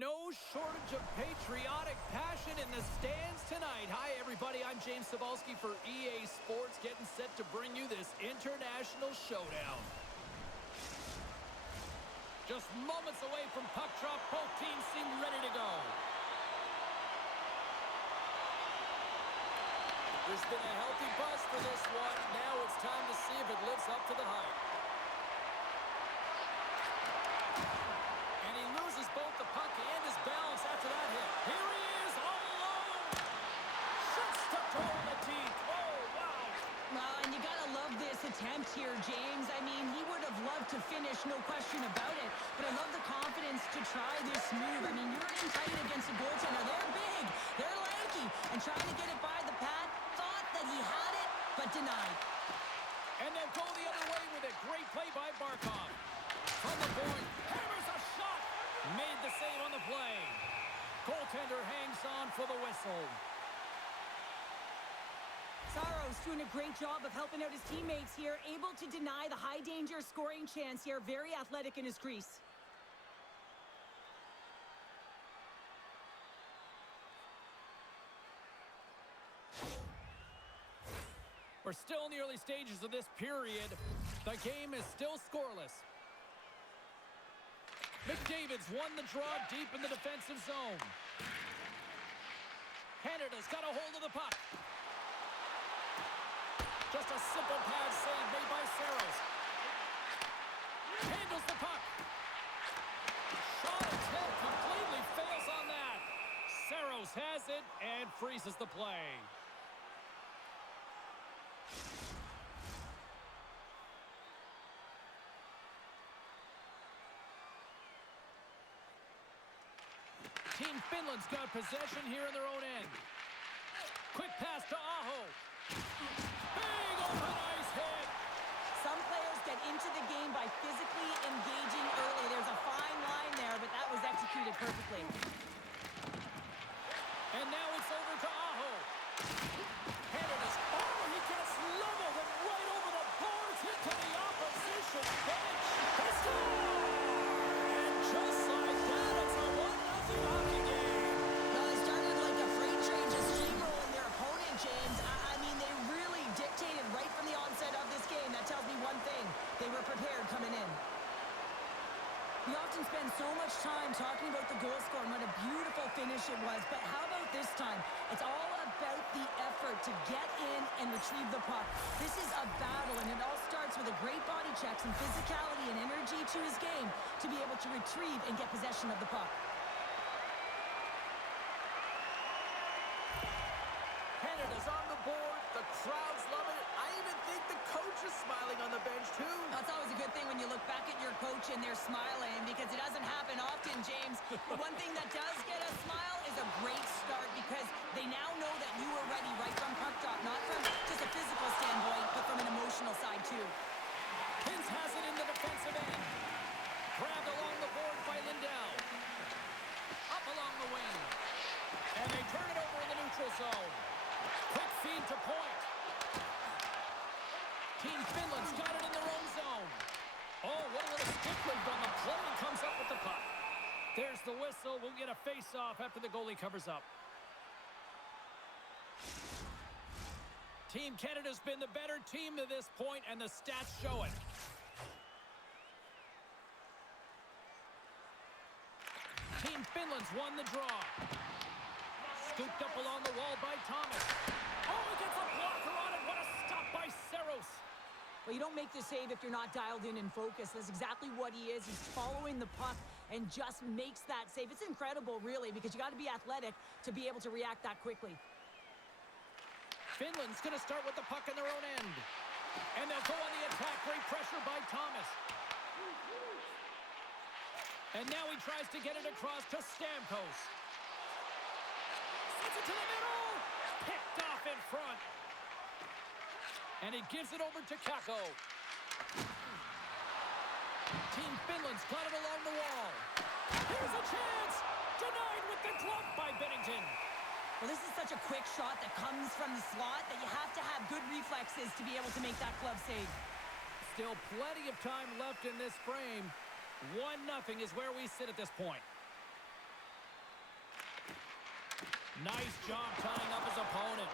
No shortage of patriotic passion in the stands tonight. Hi, everybody. I'm James Cebulski for EA Sports, getting set to bring you this international showdown. Just moments away from puck drop, both teams seem ready to go. There's been a healthy buzz for this one. Now it's time to see if it lives up to the hype. And he loses both the puck and his balance after that hit. Here he is, all alone. Shoots to toe in the teeth. Oh, wow. And you gotta love this attempt here, James. I mean, he would have loved to finish, no question about it. But I love the confidence to try this move. I mean, you're in tight against a goaltender. They're big, they're lanky, and trying to get it by the pad. Thought that he had it, but denied. And they'll go the other way with it. Great play by Barkov. From the point, hammers a shot. Made the save on the play. Goaltender hangs on for the whistle. Saros doing a great job of helping out his teammates here. Able to deny the high-danger scoring chance here. Very athletic in his crease. We're still in the early stages of this period. The game is still scoreless. McDavid's won the draw deep in the defensive zone. Canada's got a hold of the puck. Just a simple pad save made by Saros. Handles the puck. Shot attempt completely fails on that. Saros has it and freezes the play. Team Finland's got possession here in their own end. Quick pass to Aho. Big open ice hit. Some players get into the game by physically engaging early. There's a fine line there, but that was executed perfectly. And now it's over to Aho. Canada's, he gets leveled and right over the boards, hit to the opposition bench. They score! And just like that, it's a 1-0 hockey game. Well, they started like a freight train just steamrolling their opponent, James. I mean, they really dictated right from the onset of this game. That tells me one thing. They were prepared coming in. We often spend so much time talking about the goal score and what a beautiful finish it was, but how about this time? It's all about the effort to get in and retrieve the puck. This is a battle, and it all starts with a great body check, some physicality and energy to his game to be able to retrieve and get possession of the puck. Canada's on the board. The crowd's loving it. I even think the coach is smiling on the bench, too. That's always a good thing when you look back at your coach and they're smiling, because it doesn't happen often, James. But one thing that does get a smile is a great start, because they now know that you were ready right from puck drop, not from just a physical standpoint, but from an emotional side, too. Pins has it in the defensive end. Grabbed along the board by Lindell. Up along the wing. And they turn it over in the neutral zone. Quick feed to point. Team Finland's got it in their own zone. Oh, what a little stick move on the play, and comes up with the puck. There's the whistle. We'll get a face-off after the goalie covers up. Team Canada's been the better team to this point, and the stats show it. Team Finland's won the draw. Scooped up along the wall by Thomas. Oh, he gets a blocker on it. What a stop by Saros. Well, you don't make the save if you're not dialed in and focused. That's exactly what he is. He's following the puck and just makes that save. It's incredible, really, because you got to be athletic to be able to react that quickly. Finland's going to start with the puck in their own end. And they'll go on the attack. Great pressure by Thomas. And now he tries to get it across to Stamkos. Sends it to the middle. Picked off in front. And he gives it over to Kakko. Team Finland's got it along the wall. Here's a chance. Denied with the glove by Bennington. Well, this is such a quick shot that comes from the slot that you have to have good reflexes to be able to make that glove save. Still plenty of time left in this frame. 1-0 is where we sit at this point. Nice job tying up his opponent.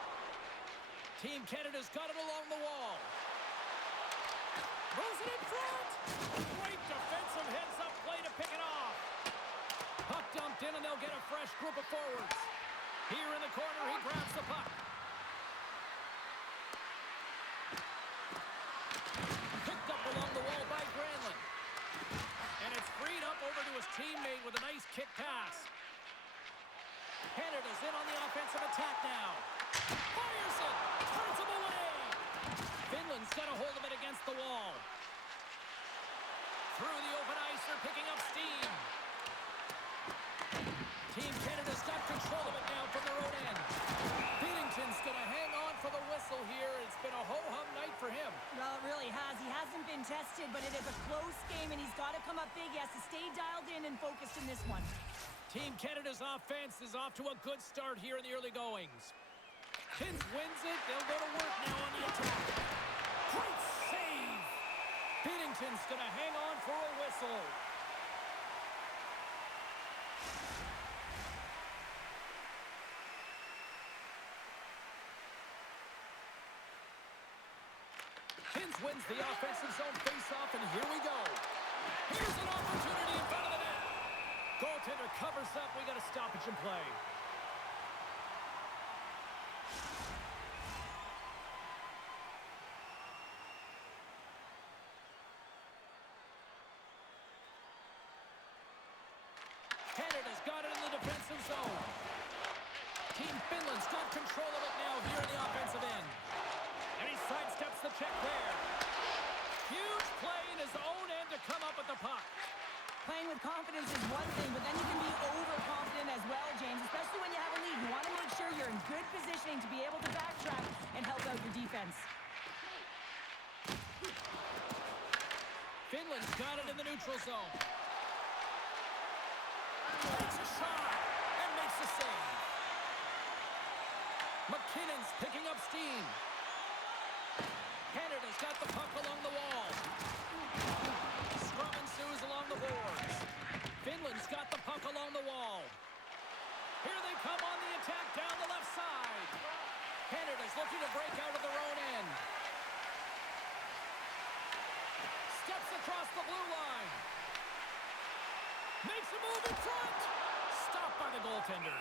Team Canada's got it along the wall. Throws it in front. Great defensive heads-up play to pick it off. Puck dumped in, and they'll get a fresh group of forwards. Here in the corner, he grabs the puck. Picked up along the wall by Granlund. And it's freed up over to his teammate with a nice kick pass. Canada's in on the offensive attack now. Fires it! Turns him away! Finland's got a hold of it against the wall. Through the open ice, they're picking up steam. Team Canada's got control of it now from their own end. Binnington's going to hang on for the whistle here. It's been a ho-hum night for him. Well, it really has. He hasn't been tested, but it is a close game, and he's got to come up big. He has to stay dialed in and focused in this one. Team Canada's offense is off to a good start here in the early goings. Kins wins it. They'll go to work now on the attack. Great save! Binnington's going to hang on for a whistle. Kins wins the offensive zone face-off, and here we go. Here's an opportunity in front of the net. Goaltender covers up. We got a stoppage in play. Canada's got it in the defensive zone. Team Finland's got control of it now here in the offensive end. And he sidesteps the check there. Huge play in his own end to come up with the puck. Playing with confidence is one thing, but then you can be overconfident as well, James, especially when you have a lead. You want to make sure you're in good positioning to be able to backtrack and help out your defense. Finland's got it in the neutral zone. Takes a shot and makes the save. McKinnon's picking up steam. Canada's got the puck along the wall. Scrum ensues along the boards. Finland's got the puck along the wall. Here they come on the attack down the left side. Canada's looking to break out of their own end. Steps across the blue line. Makes a move in front. Stopped by the goaltender.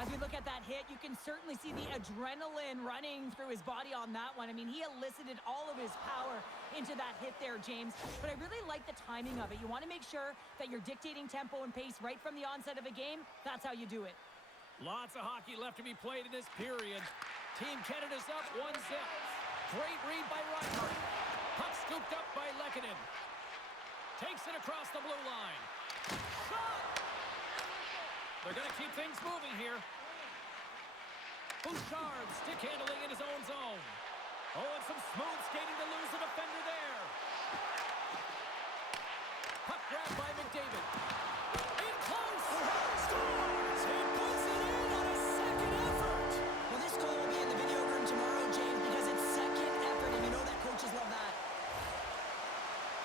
As we look at that hit, you can certainly see the adrenaline running through his body on that one. I mean, he elicited all of his power into that hit there, James. But I really like the timing of it. You want to make sure that you're dictating tempo and pace right from the onset of a game. That's how you do it. Lots of hockey left to be played in this period. Team Canada's up 1-0. Great read by Reinhardt. Puck scooped up by Lehkonen. Takes it across the blue line. Shot! They're going to keep things moving here. Bouchard stick handling in his own zone. Oh, and some smooth skating to lose the defender there. Puck grabbed by McDavid. In close! Scores! He puts it in on a second effort! Well, this goal will be in the video room tomorrow, James, because it's second effort, and you know that coaches love that.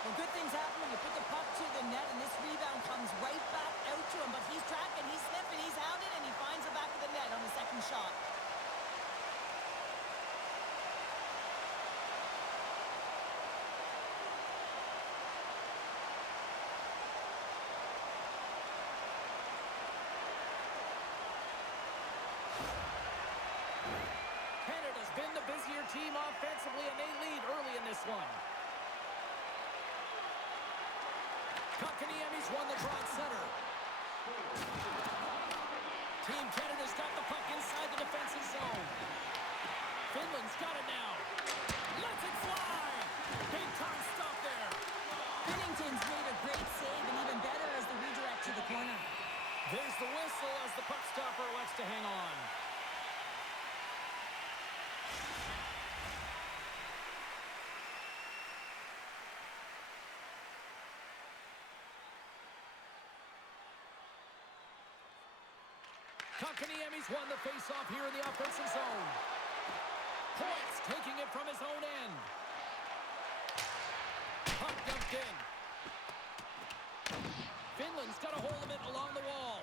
Well, good things happen when you put the puck to the net, and this rebound comes right back out to him. But he's tracking, he's sniffing, he's hounded, and he finds the back of the net on the second shot. Canada's been the busier team offensively, and they lead early in this one. Kotkaniemi's won the draw at center. Team Canada's got the puck inside the defensive zone. Finland's got it now. Lets it fly! Big time stop there. Binnington's made a great save, and even better as the redirect to the corner. There's the whistle as the puck stopper elects to hang on. Kotkaniemi's won the faceoff here in the offensive zone. Points taking it from his own end. Puck dumped in. Finland's got a hold of it along the wall.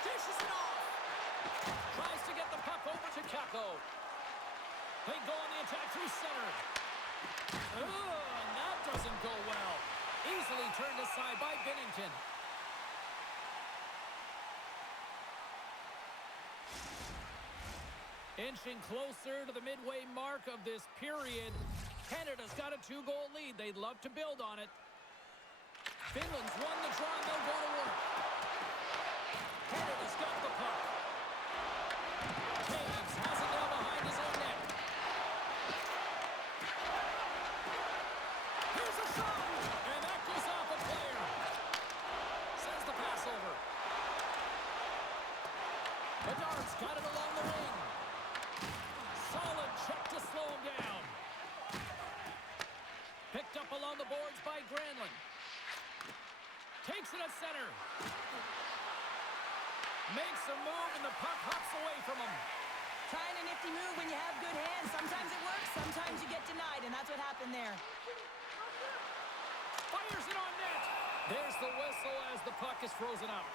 Dishes it off. Tries to get the puck over to Kako. They go on the attack through center. And that doesn't go well. Easily turned aside by Binnington. Inching closer to the midway mark of this period. Canada's got a 2-goal lead. They'd love to build on it. Finland's won the draw, and they'll go to work. Canada's got the puck. Taves has it down behind his own net. Here's a shot, and that goes off a player. Sends the pass over. Bedard's got it along the wing. Solid check to slow him down. Picked up along the boards by Granlund. Takes it at center. Makes a move, and the puck hops away from him. Trying a nifty move when you have good hands. Sometimes it works, sometimes you get denied, and that's what happened there. Fires it on net. There's the whistle as the puck is frozen up.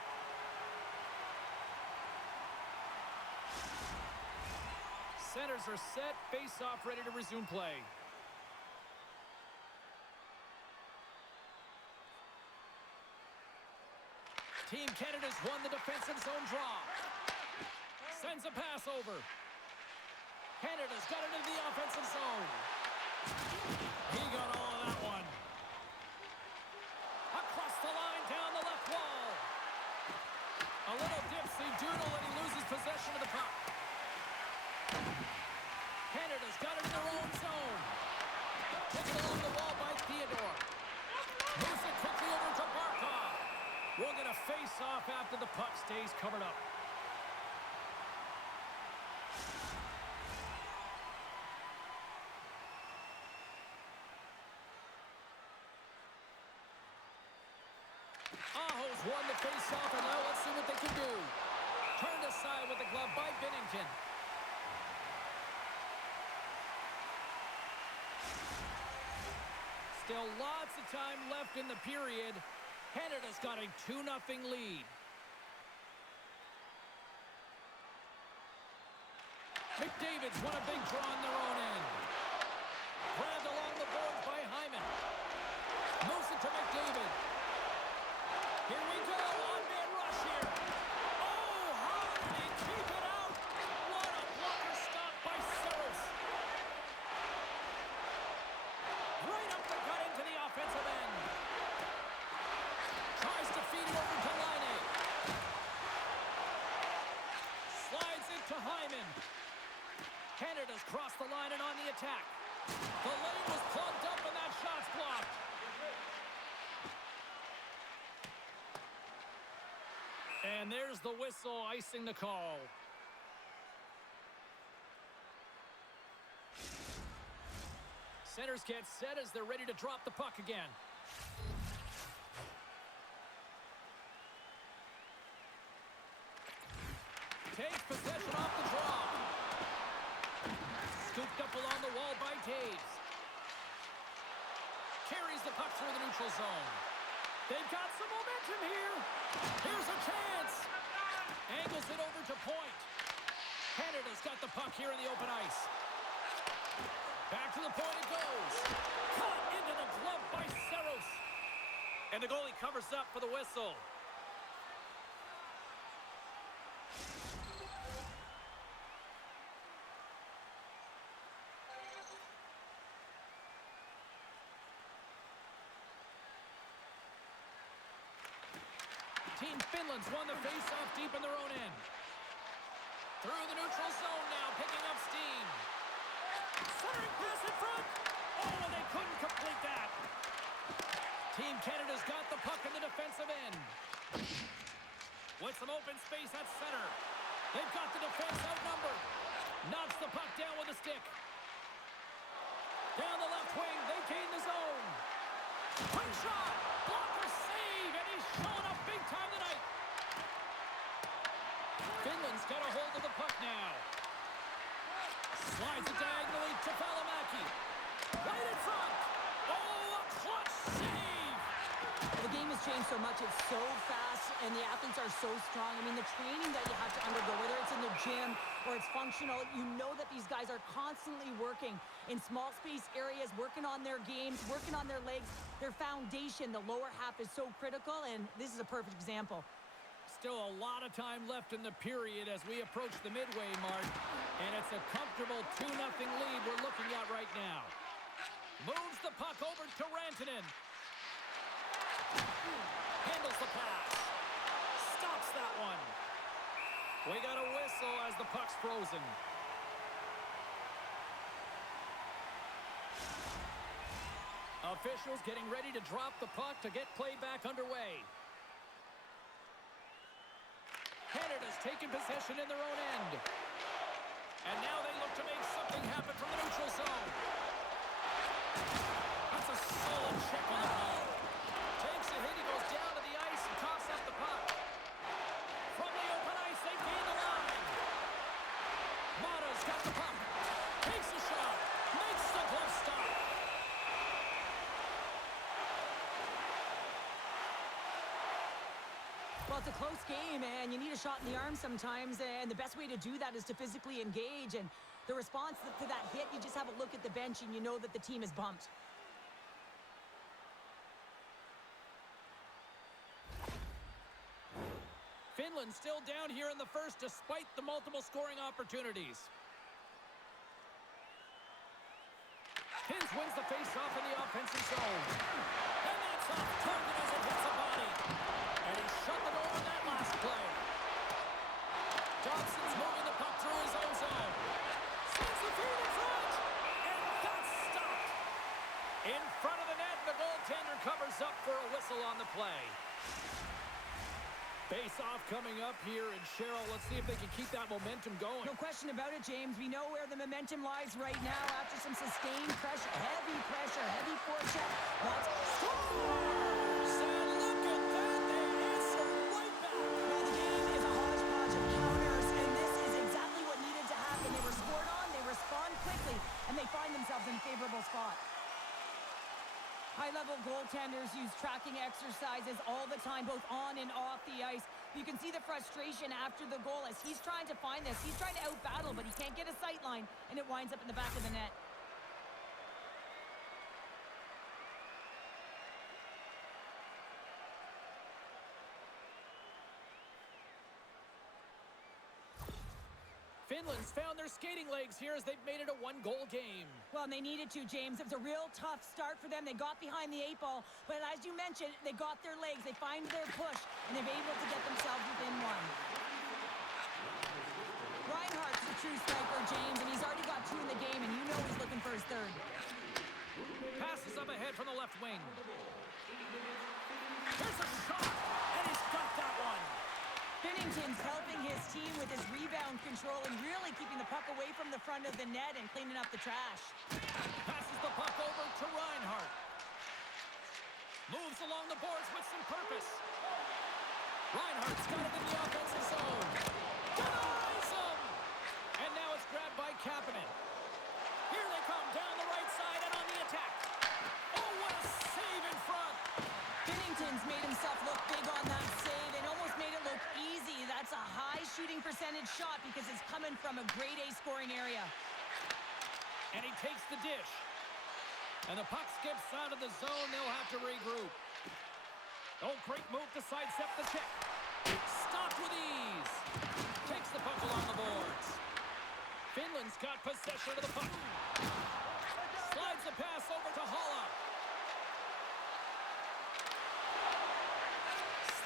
Centers are set, face-off ready to resume play. Team Canada's won the defensive zone draw. Sends a pass over. Canada's got it into the offensive zone. He got all of that one. Across the line, down the left wall. A little dipsy doodle, and he loses possession of the puck. Canada's got it in their own zone. Taken along the wall by Theodore. Moves it quickly over to Barkov. We'll get a face-off after the puck stays covered up. Aho's won the face-off, and now let's see what they can do. Turned aside with the glove by Binnington. Still lots of time left in the period. Canada's got a 2-0 lead. McDavid's won a big draw on their own end. Grabbed along the boards by Hyman. Moves it to McDavid. Here we go, on-man rush here. Oh, how did he keep it out? What a blocker stop by Saros. Right up the gut into the offensive end. Tries to feed it over to Laine. Slides it to Hyman. Canada's crossed the line and on the attack. The lane was plugged up and that shot's blocked. And there's the whistle icing the call. Centers get set as they're ready to drop the puck again. Takes possession off the draw. Scooped up along the wall by Taves. Carries the puck through the neutral zone. They've got some momentum here. Here's a chance. Angles it over to point. Canada's got the puck here in the open ice. Back to the point it goes. Caught into the glove by Saros. And the goalie covers up for the whistle. Team Finland's won the face-off deep in their own end. Through the neutral zone now, picking up steam. Centering pass in front. Oh, and they couldn't complete that. Team Canada's got the puck in the defensive end. With some open space at center. They've got the defense outnumbered. Knocks the puck down with a stick. Down the left wing, they gain the zone. Quick shot. Blocker save, and he's showing up big time tonight. Finland's got a hold of the puck now. Slides it diagonally to Valimaki. Right in front. Oh, a clutch save. saying so much. It's so fast, and the athletes are so strong. I mean, the training that you have to undergo, whether it's in the gym or it's functional, you know that these guys are constantly working in small space areas, working on their games, working on their legs, their foundation. The lower half is so critical, and this is a perfect example. Still a lot of time left in the period as we approach the midway mark. And it's a comfortable 2-0 lead we're looking at right now. Moves the puck over to Rantanen. Handles the pass. Stops that one. We got a whistle as the puck's frozen. Officials getting ready to drop the puck to get play back underway. Canada's taken possession in their own end. And now they look to make something happen from the neutral zone. That's a solid check on the ball. Takes a hit, he goes down to the ice and tosses up the puck. From the open ice, they gain the line. Mata's got the puck. Takes a shot. Makes the glove stop. Well, it's a close game, and you need a shot in the arm sometimes, and the best way to do that is to physically engage, and the response to that hit, you just have a look at the bench, and you know that the team is bumped. Finland still down here in the first despite the multiple scoring opportunities. Hins wins the face-off in the offensive zone. And that's off target as it hits the body. And he shut the door on that last play. Johnson's moving the puck through his own zone. Sends the feed in front. And that's stopped. In front of the net, the goaltender covers up for a whistle on the play. Face-off coming up here, and Cheryl, let's see if they can keep that momentum going. No question about it, James. We know where the momentum lies right now after some sustained pressure, heavy forecheck. Scores! And look at that, they answer right back. Well, the game is a hodgepodge of counters, and this is exactly what needed to happen. They were scored on, they respond quickly, and they find themselves in a favorable spot. High-level goaltenders use tracking exercises all the time, both on and off the ice. You can see the frustration after the goal as he's trying to find this. He's trying to out-battle, but he can't get a sight line, and it winds up in the back of the net. Finland's found their skating legs here as they've made it a one-goal game. Well, and they needed to, James. It was a real tough start for them. They got behind the 8-ball, but as you mentioned, they got their legs. They find their push, and they've been able to get themselves within one. Reinhardt's a true striker, James, and he's already got 2 in the game, and you know he's looking for his third. Passes up ahead from the left wing. Here's a shot, and he's got that one. Binnington's helping his team with his rebound control and really keeping the puck away from the front of the net and cleaning up the trash. Passes the puck over to Reinhardt. Moves along the boards with some purpose. Reinhardt's got it in the offensive zone. Denies him! And now it's grabbed by Kapanen. Here they come down the right side and on the attack. Oh, what a save in front! Binnington's made himself look big on that save and almost made it look easy. That's a high shooting percentage shot because it's coming from a grade A scoring area. And he takes the dish. And the puck skips out of the zone. They'll have to regroup. Oh, great move to sidestep the check. Stopped with ease. Takes the puck along the boards. Finland's got possession of the puck. Slides the pass over to Halla.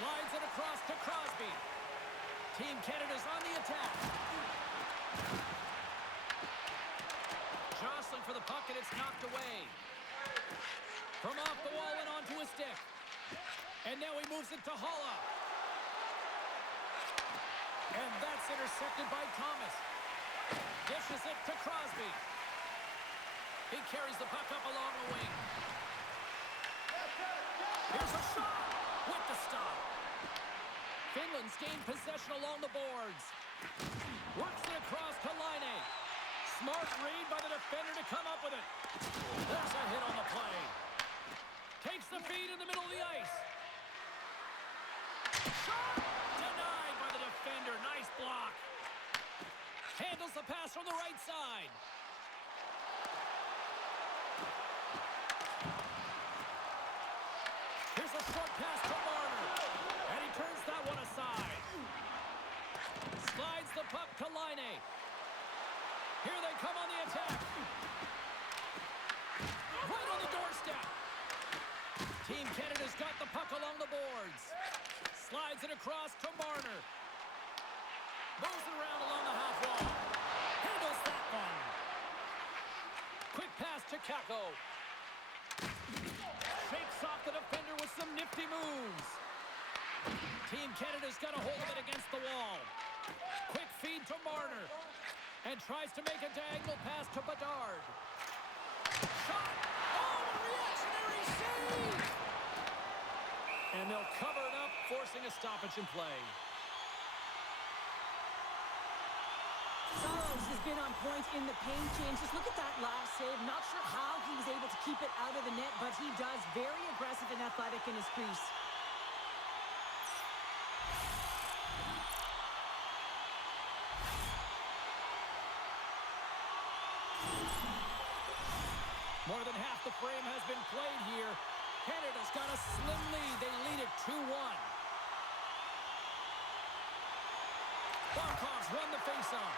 Slides it across to Crosby. Team Canada's on the attack. Jostling for the puck, and it's knocked away. From off the wall and onto his stick. And now he moves it to Halla. And that's intercepted by Thomas. Dishes it to Crosby. He carries the puck up along the wing. Here's a shot with the stop. Finland's gained possession along the boards. Works it across to Laine. Smart read by the defender to come up with it. There's a hit on the play. Takes the feed in the middle of the ice. Shot! Denied by the defender. Nice block. Handles the pass from the right side. Here's a short pass to Marner. And he turns that one aside. Slides the puck to Laine. Here they come on the attack. Right on the doorstep. Team Canada's got the puck along the boards. Slides it across to Marner. Moves it around along the half wall. Handles that one. Quick pass to Kako. Shakes off the defender with some nifty moves. Team Canada's got a hold of it against the wall. Quick feed to Marner. And tries to make a diagonal pass to Bedard. Shot! Oh, a reactionary save! And they'll cover it up, forcing a stoppage in play. Saros has been on point in the paint change. Just look at that last save. Not sure how he was able to keep it out of the net, but he does. Very aggressive and athletic in his crease. More than half the frame has been played here. Canada's got a slim lead. They lead it 2-1. Barkov's won the faceoff.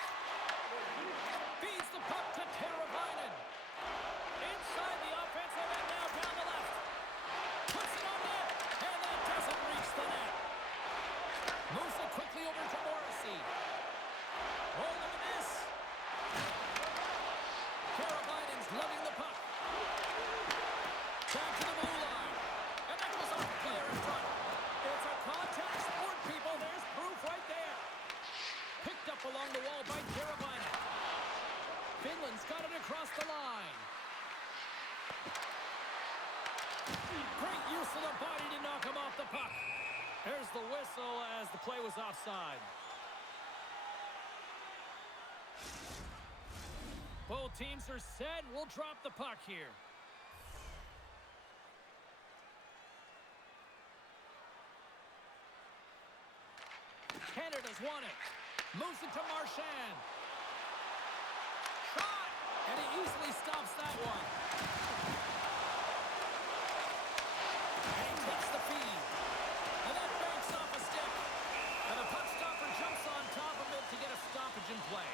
Feeds the puck to Teravainen. Inside the offensive and now down the left. Puts it on net, and that doesn't reach the net. Moves it quickly over to Morrissey. Roll of the miss. Teravainen's lugging the puck. Back to the blue line. And that goes off the player in front. It's a contact sport, people. There's proof right there. Picked up along the wall by Teravainen. Finland's got it across the line. Great use of the body to knock him off the puck. There's the whistle as the play was offside. Both teams are set. We'll drop the puck here. Canada's won it. Moves it to Marchand. Shot! And he easily stops that one. And he takes the feed. And that banks off a stick. And the puck stopper jumps on top of it to get a stoppage in play.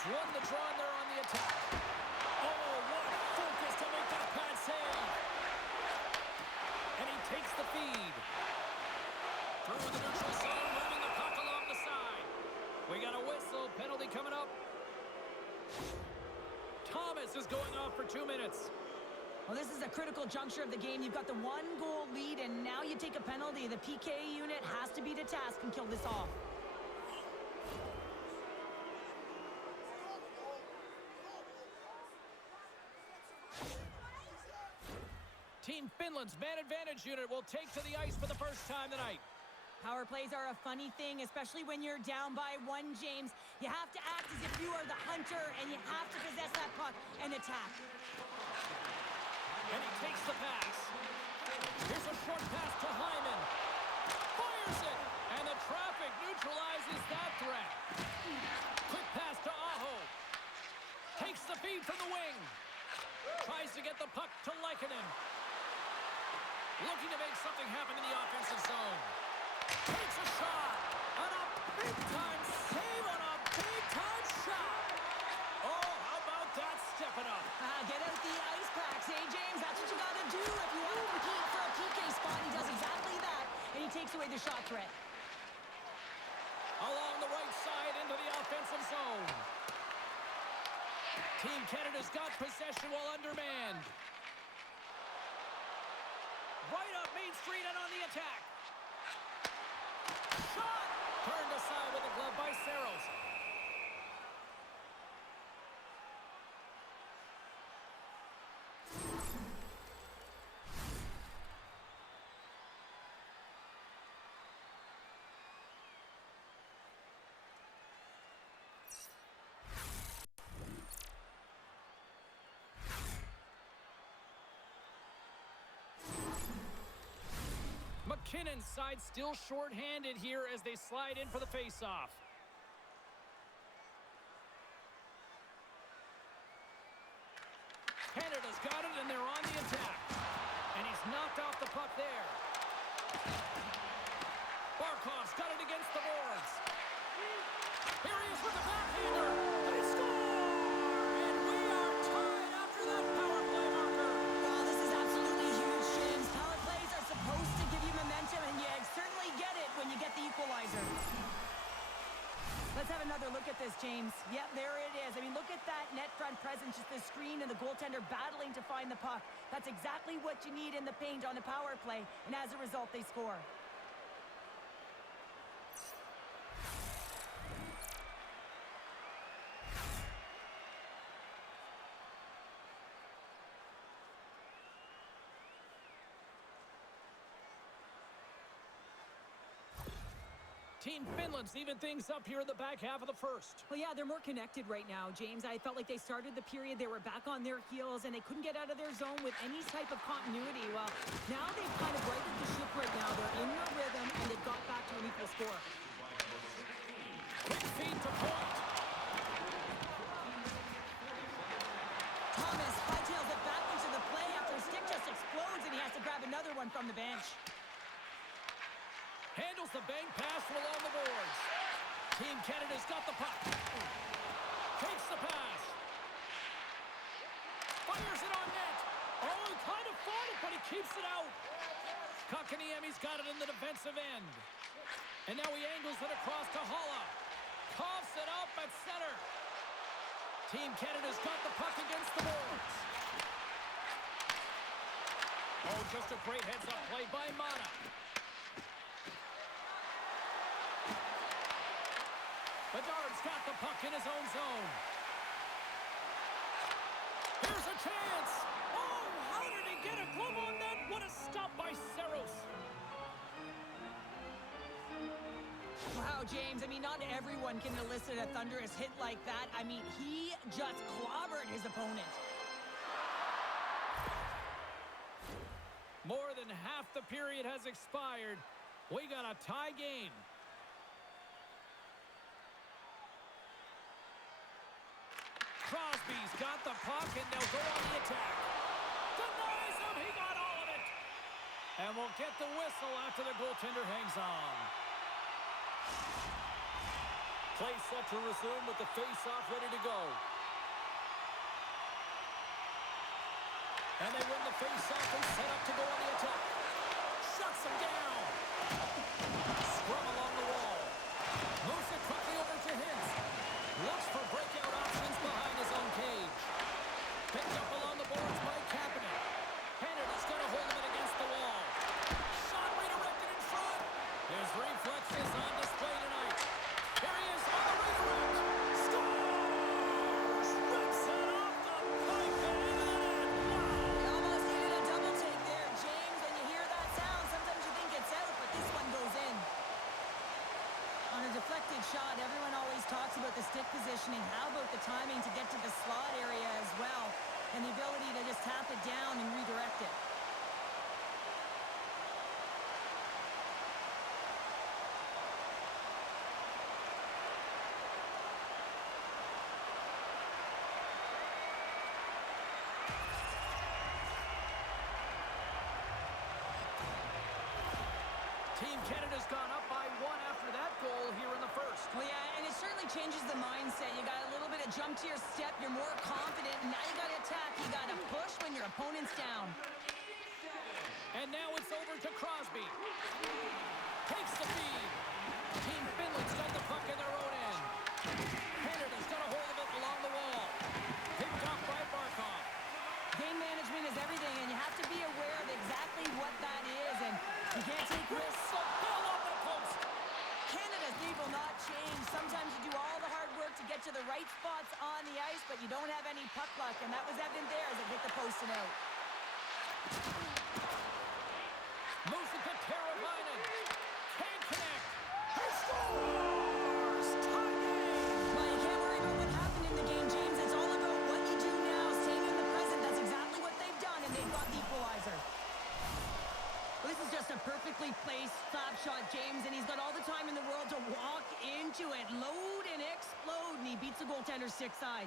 Won the draw there on the attack. Oh, what focus to make that pad save. And he takes the feed. Through the neutral zone, moving the puck along the side. We got a whistle, penalty coming up. Thomas is going off for 2 minutes. Well, this is a critical juncture of the game. You've got the 1-goal lead, and now you take a penalty. The PK unit has to be to task and kill this off. Team Finland's man advantage unit will take to the ice for the first time tonight. Power plays are a funny thing, especially when you're down by 1, James. You have to act as if you are the hunter, and you have to possess that puck and attack. And he takes the pass. Here's a short pass to Hyman. Fires it, and the traffic neutralizes that threat. Quick pass to Aho. Takes the feed from the wing. Tries to get the puck to Lehkonen. Looking to make something happen in the offensive zone. Takes a shot. And a big-time save on a big-time shot. Oh, how about that stepping up? Get out the ice packs, hey, James? That's what you got to do if you want to compete for a PK spot. He does exactly that, and he takes away the shot threat. Along the right side into the offensive zone. Team Canada's got possession while undermanned. Right up Main Street and on the attack. Shot! Turned aside with a glove by Saros. Finland's side still short-handed here as they slide in for the face-off. Canada's got it, and they're on the attack. And he's knocked off the puck there. Barkov's got it against the boards. Here he is with the backhander. They score! And we are tied after that power play marker. Well, this is absolutely huge, James. Power plays are supposed to give you momentum, and you certainly get it when you get the equalizer. Let's have another look at this, James. Yep, there it is. I mean, look at that net front presence, just the screen and the goaltender battling to find the puck. That's exactly what you need in the paint on a power play, and as a result, they score. Team Finland's even things up here in the back half of the first. Well, yeah, they're more connected right now, James. I felt like they started the period, they were back on their heels, and they couldn't get out of their zone with any type of continuity. Well, now they've kind of righted the ship right now. They're in their rhythm, and they've got back to an equal score. Quick feed to point. Thomas hightails it back into the play after his stick just explodes, and he has to grab another one from the bench. Handles the bank pass from along the boards. Team Canada's got the puck. Takes the pass. Fires it on net. Oh, he kind of fought it, but he keeps it out. Kakaniemi's got it in the defensive end. And now he angles it across to Halla. Coughs it up at center. Team Canada's got the puck against the boards. Oh, just a great heads-up play by Mana. Bedard's got the puck in his own zone. Here's a chance. Oh, how did he get a glove on that? What a stop by Saros. Wow, James, I mean, not everyone can elicit a thunderous hit like that. I mean, he just clobbered his opponent. More than half the period has expired. We got a tie game. Crosby's got the puck, and they'll go on the attack. Denies him. He got all of it. And we'll get the whistle after the goaltender hangs on. Play set to resume with the face-off ready to go. And they win the face-off and set up to go on the attack. Shuts him down. Scrum along the wall. Moves it quickly over to Hintz. Looks for breakout options behind his own cage. Picked up along the boards by Kapanen. Canada's got a hold of it against the wall. Shot redirected in front. His reflexes on display tonight. Here he is on the redirect. Scores! Rips it off the pipe and into the net. Wow! You almost needed a double take there, James. When you hear that sound, sometimes you think it's out, but this one goes in. On a deflected shot, everyone always talks about the stick positioning. How about the timing to get to the slot area as well, and the ability to just tap it down and redirect it. Team Canada's gone up by one after that goal here in the first. Well, yeah, and it certainly changes the mindset. You got a little bit of jump to your step. You're more confident. And now you got to attack. You got to push when your opponent's down. And now it's over to Crosby. Takes the feed. Team Finland's got the puck in their own end. Canada's got a hold of it along the wall. Picked off by Barkov. Game management is everything, and you have to be aware of exactly what that is. And you can't take risks. The ball on the post. Canada's need will not change. Sometimes you do all the hard work to get to the right spots on the ice, but you don't have any puck luck, and that was evident there as it hit the post and out. Moves it to Teravainen. Can't connect. He scores! Tie game! Well, you can't worry about what happened in the game, James. It's all about what you do now, staying in the present. That's exactly what they've done, and they've got the equalizer. Well, This is just a perfectly placed slap shot, James, and he's got all the time in the world to walk into it, load and explode, and he beats the goaltender's stick side.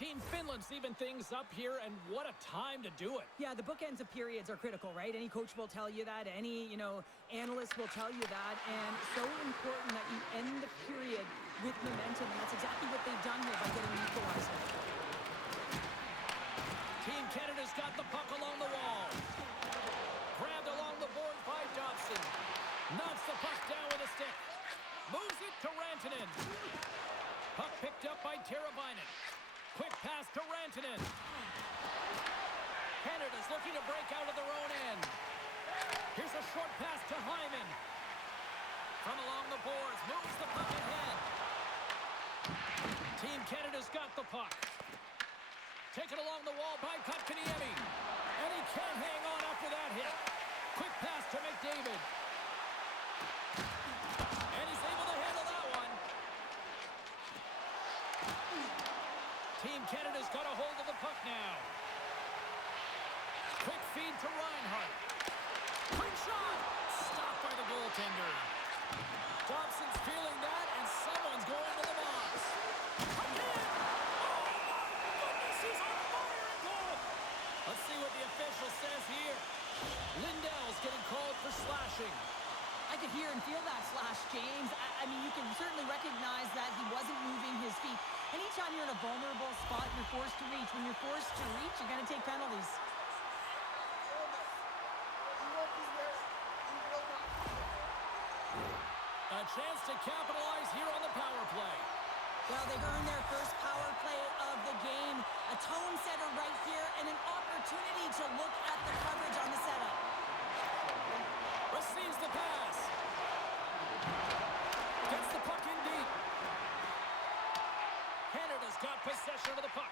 Team Finland's even things up here, and what a time to do it. Yeah, the bookends of periods are critical, right? Any coach will tell you that. Any, analyst will tell you that. And so important that you end the period with momentum, and that's exactly what they've done here by getting an equalizer. Team Canada's got the puck along the wall. Grabbed along the boards by Dobson. Knocks the puck down with a stick. Moves it to Rantanen. Puck picked up by Teravainen. Quick pass to Rantanen. Canada's looking to break out of their own end. Here's a short pass to Hyman. From along the boards, moves the puck ahead. Team Canada's got the puck. Taken along the wall by Kotkaniemi. And he can't hang on after that hit. Quick pass to McDavid. And he's able to handle that one. Team Canada's got a hold of the puck now. Quick feed to Reinhart. Quick shot! Stopped by the goaltender. Dobson's feeling that, and someone's going to the box. Again! Oh, my goodness, he's on fire in goal! Let's see what the official says here. Lindell's getting called for slashing. I could hear and feel that slash, James. I mean, you can certainly recognize that he wasn't moving his feet. Anytime you're in a vulnerable spot, you're forced to reach. When you're forced to reach, you're going to take penalties. A chance to capitalize here on the power play. Well, they've earned their first power play of the game. A tone setter right here and an opportunity to look at the coverage on the setup. Receives the pass. Gets the puck in deep. Canada's got possession of the puck.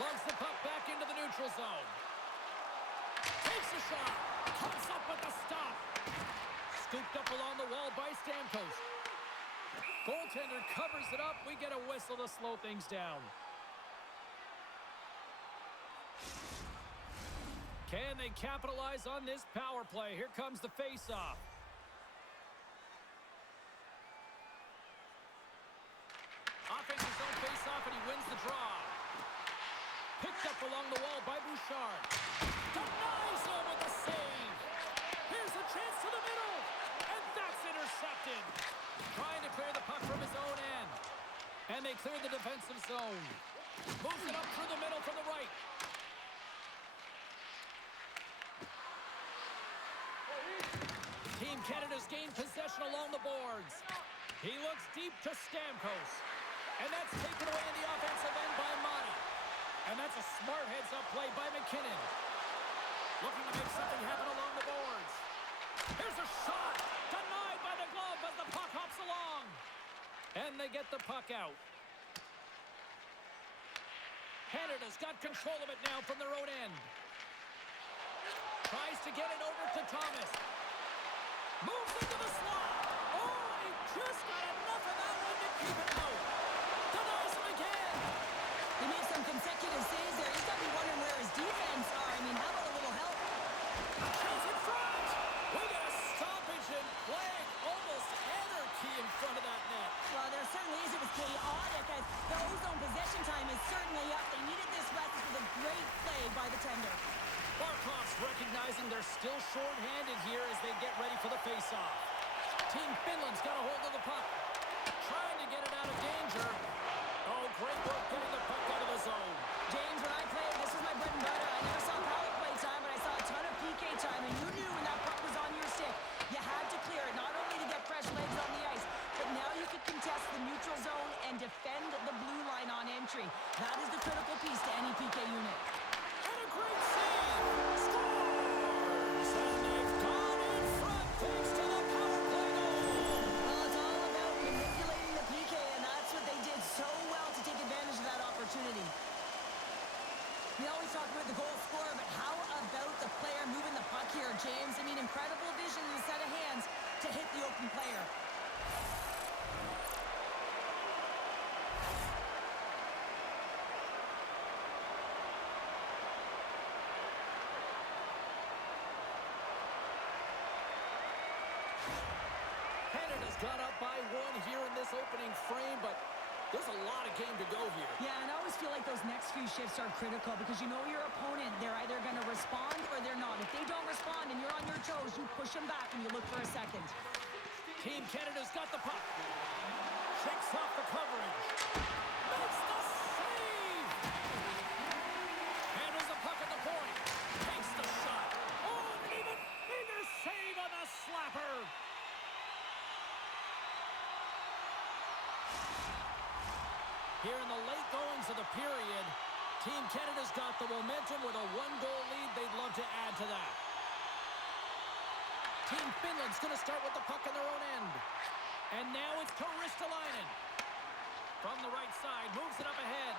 Lugs the puck back into the neutral zone. Takes a shot. Comes up with the stop. Scooped up along the wall by Stamkos. Goaltender covers it up. We get a whistle to slow things down. Can they capitalize on this power play? Here comes the face-off. Offensive zone face-off, and he wins the draw. Picked up along the wall by Bouchard. Denies him with the save. Here's a chance to the middle. And that's intercepted. Trying to clear the puck from his own end. And they clear the defensive zone. Moves it up through the middle from the right. Team Canada's gained possession along the boards. He looks deep to Stamkos. And that's taken away in the offensive end by Mata. And that's a smart heads-up play by McKinnon. Looking to make something happen along the boards. Here's a shot. Denied by the glove as the puck hops along. And they get the puck out. Canada's got control of it now from their own end. Tries to get it over to Thomas. Moves into the slot. Oh, he just got enough of that one to keep it out. Denies him again. He made some consecutive saves there. He's got to be wondering where his defense are. I mean, how about a little help? A chance in front. We got a stoppage and play. Almost anarchy in front of that net. Well, there certainly is. It was chaotic as the ozone possession time is certainly up. They needed this rest. This was a great play by the tender. Barkov's recognizing they're still short-handed here as they get ready for the face-off. Team Finland's got a hold of the puck. Trying to get it out of danger. Oh, great work getting the puck out of the zone. James, when I played, this was my bread and butter. I never saw power play time, but I saw a ton of PK time, and you knew when that puck was on your stick, you had to clear it, not only to get fresh legs on the ice, but now you could contest the neutral zone and defend the blue line on entry. That is the critical piece to any PK unit. And a great save! Scores! And they've gone in front thanks to the power play goal! Well, it's all about manipulating the PK, and that's what they did so well to take advantage of that opportunity. Canada's got up by 1 here in this opening frame, but there's a lot of game to go here. Yeah, and I always feel like those next few shifts are critical because you know your opponent, they're either going to respond or they're not. If they don't respond and you're on your toes, you push them back and you look for a second. Team Canada's got the puck. Shakes off the coverage. Makes the save! Handles the puck at the point. Takes the shot. Oh, and an even bigger save on the slapper! Here in the late goings of the period, Team Canada's got the momentum with a 1-goal lead. They'd love to add to that. Team Finland's going to start with the puck on their own end. And now it's Ristolainen. From the right side, moves it up ahead.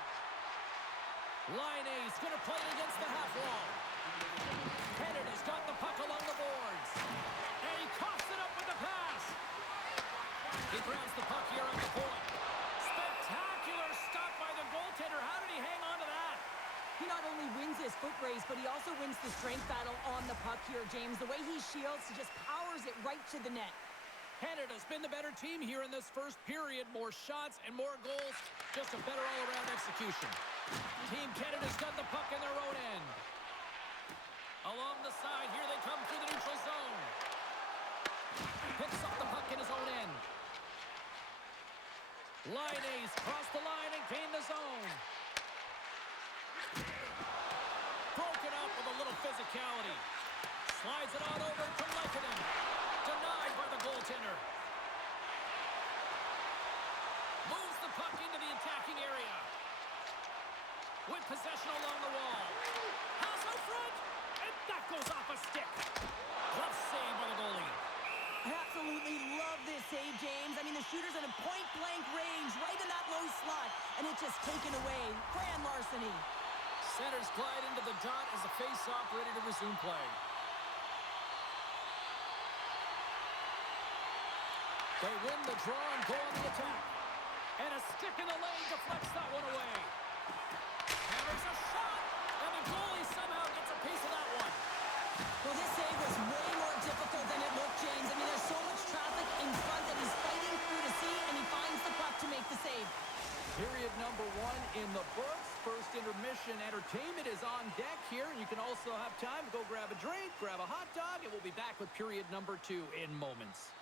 Laine's going to play it against the half wall. Canada's got the puck along the boards. And he coughs it up with the pass. He grabs the puck here on the point. Spectacular stop by the goaltender. How did he hang on to that? He not only wins his foot race, but he also wins the strength battle on the puck here, James. The way he shields, he just powers it right to the net. Canada's been the better team here in this first period. More shots and more goals. Just a better all-around execution. Team Canada's got the puck in their own end. Along the side, here they come through the neutral zone. Picks up the puck in his own end. Laine's crossed the line and gained the zone. Broken up with a little physicality. Slides it on over to Lehkonen. Denied by the goaltender. Moves the puck into the attacking area. With possession along the wall. Pass out front. And that goes off a stick. Glove save by the goalie. I absolutely love this save, James. I mean, the shooter's in a point-blank range, right in that low slot, and it's just taken away. Grand larceny. Centers glide into the dot as the face-off ready to resume play. They win the draw and go on the attack. And a stick in the lane deflects that one away. And there's a shot, and the goalie somehow gets a piece of that one. Well, this save was way more difficult than it looked, James. I mean, there's so much traffic in front that he's fighting through to see, and he finds the puck to make the save. Period number 1 in the books. First intermission entertainment is on deck here. You can also have time to go grab a drink, grab a hot dog, and we'll be back with period number 2 in moments.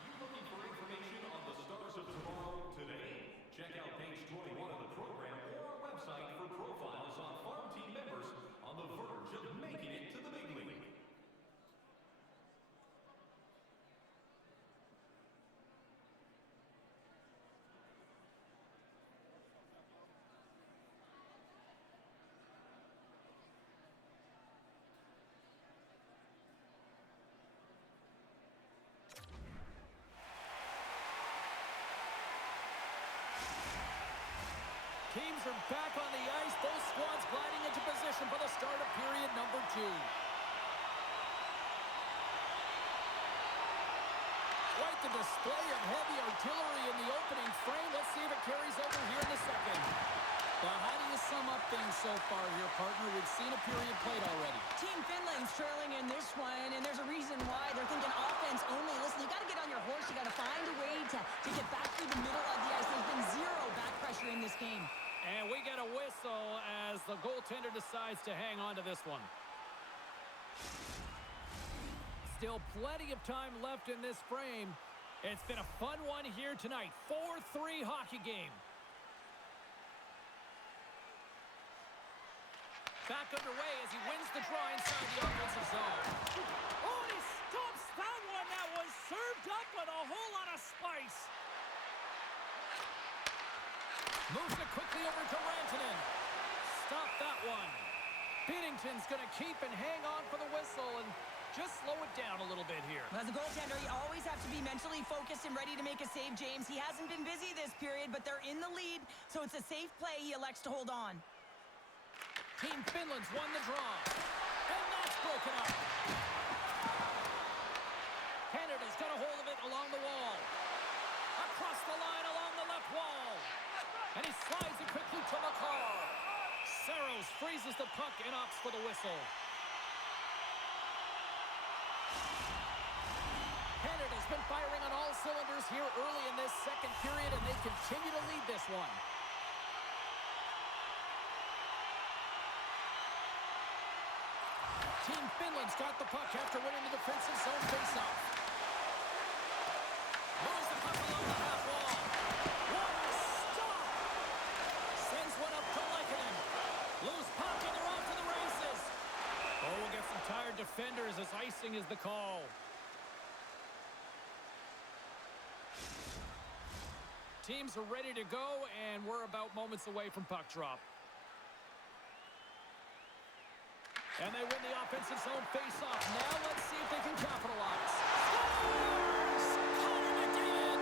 Are you looking for information on the stars of tomorrow today? Check out page 21 of the program or our website for profiles on farm team members on the verge of making it to the big league. Teams are back on the ice. Both squads gliding into position for the start of period number 2. Quite the display of heavy artillery in the opening frame. Let's see if it carries over here in the second. Well, how do you sum up things so far here, partner? We've seen a period played already. Team Finland's trailing in this one, and there's a reason why. They're thinking offense only. Listen, you got to get on your horse. You got to find a way to get back through the middle of the ice. There's been zero back pressure in this game. And we get a whistle as the goaltender decides to hang on to this one. Still plenty of time left in this frame. It's been a fun one here tonight. 4-3 hockey game. Back underway as he wins the draw inside the offensive zone. Oh, and he stops that one. That was served up with a whole lot of spice. Moves it quickly over to Rantanen. Stop that one. Binnington's going to keep and hang on for the whistle and just slow it down a little bit here. As a goaltender, you always have to be mentally focused and ready to make a save, James. He hasn't been busy this period, but they're in the lead, so it's a safe play. He elects to hold on. Team Finland's won the draw. And that's broken up. Canada's got a hold of it along the wall. Across the line along the left wall. And he slides it quickly to McCall. Saros freezes the puck and opts for the whistle. Canada's been firing on all cylinders here early in this second period, and they continue to lead this one. Team Finland's got the puck after winning the defensive zone faceoff. Moves the puck along the half wall. What a stop! Sends one up to Lehkonen. Loose puck, and they're off to the races. Oh, we'll get some tired defenders as icing is the call. Teams are ready to go, and we're about moments away from puck drop. And they win the offensive zone face-off. Now let's see if they can capitalize. Scores! Connor McDavid!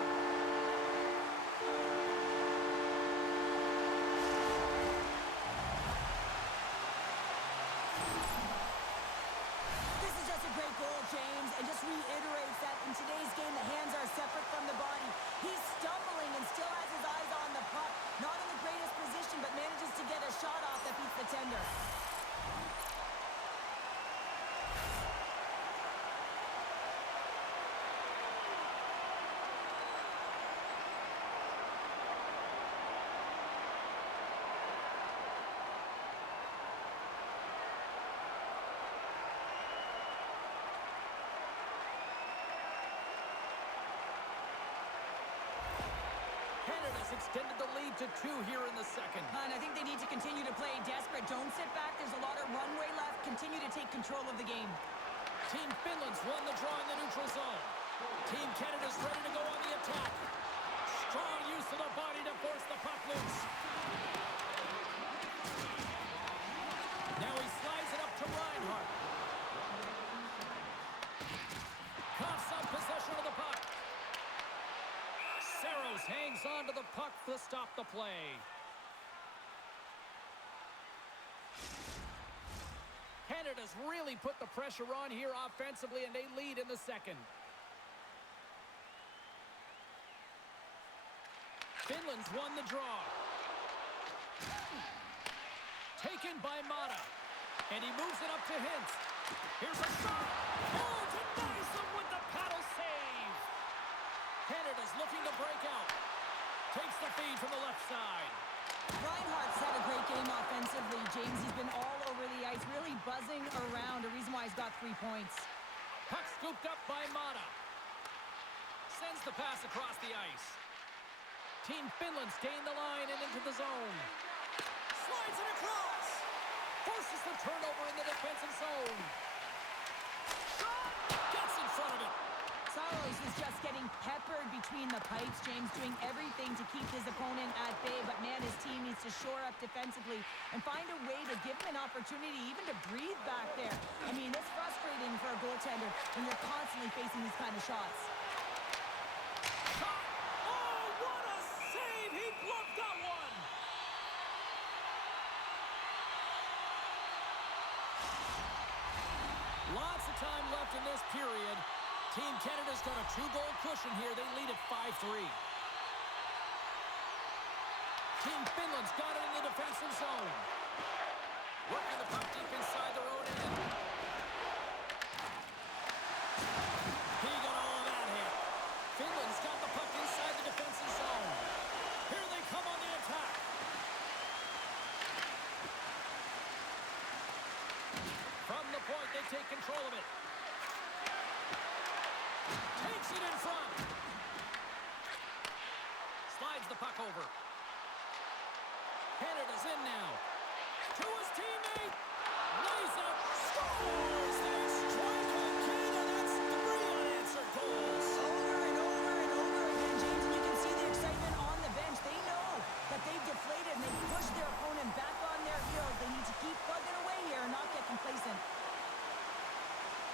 This is just a great goal, James, and just reiterates that in today's game, the hands are separate from the body. He's stumbling and still has his eyes on the puck. Not in the greatest position, but manages to get a shot off that beats the tender. Canada's extended the lead to 2 here in the second. And I think they need to continue to play desperate. Don't sit back. There's a lot of runway left. Continue to take control of the game. Team Finland's won the draw in the neutral zone. Team Canada's ready to go on the attack. Strong use of the body to force the puck loose. Now he slides it up to Reinhart. Coughs up possession of the puck. Saros hangs on to the puck to stop the play. Canada's really put the pressure on here offensively, and they lead in the second. Finland's won the draw. Taken by Mata. And he moves it up to Hintz. Here's a shot. Oh, denies him with the paddle save. Canada's looking to break out. Takes the feed from the left side. Reinhart's had a great game offensively, James. He's been all over the ice, really buzzing around. A reason why he's got 3 points. Puck scooped up by Mata. Sends the pass across the ice. Team Finland's gained the line and into the zone. Slides it across. Forces the turnover in the defensive zone. Shot! Gets in front of it. Saros is just getting peppered between the pipes, James, doing everything to keep his opponent at bay. But, man, his team needs to shore up defensively and find a way to give him an opportunity even to breathe back there. I mean, it's frustrating for a goaltender when you're constantly facing these kind of shots. Shot! Oh, what a save! He bluffed that one! Lots of time left in this period. Team Canada's got a 2-goal cushion here. They lead at 5-3. Team Finland's got it in the defensive zone. Working the puck deep inside their own end. He got all of that here. Finland's got the puck inside the defensive zone. Here they come on the attack. From the point, they take control of it. Takes it in front. Slides the puck over. Canada's in now. To his teammate. Lays up. Scores! They strike again, and that's 3 unanswered goals. Over and over and over again, James, and you can see the excitement on the bench. They know that they've deflated and they've pushed their opponent back on their heels. They need to keep plugging away here and not get complacent.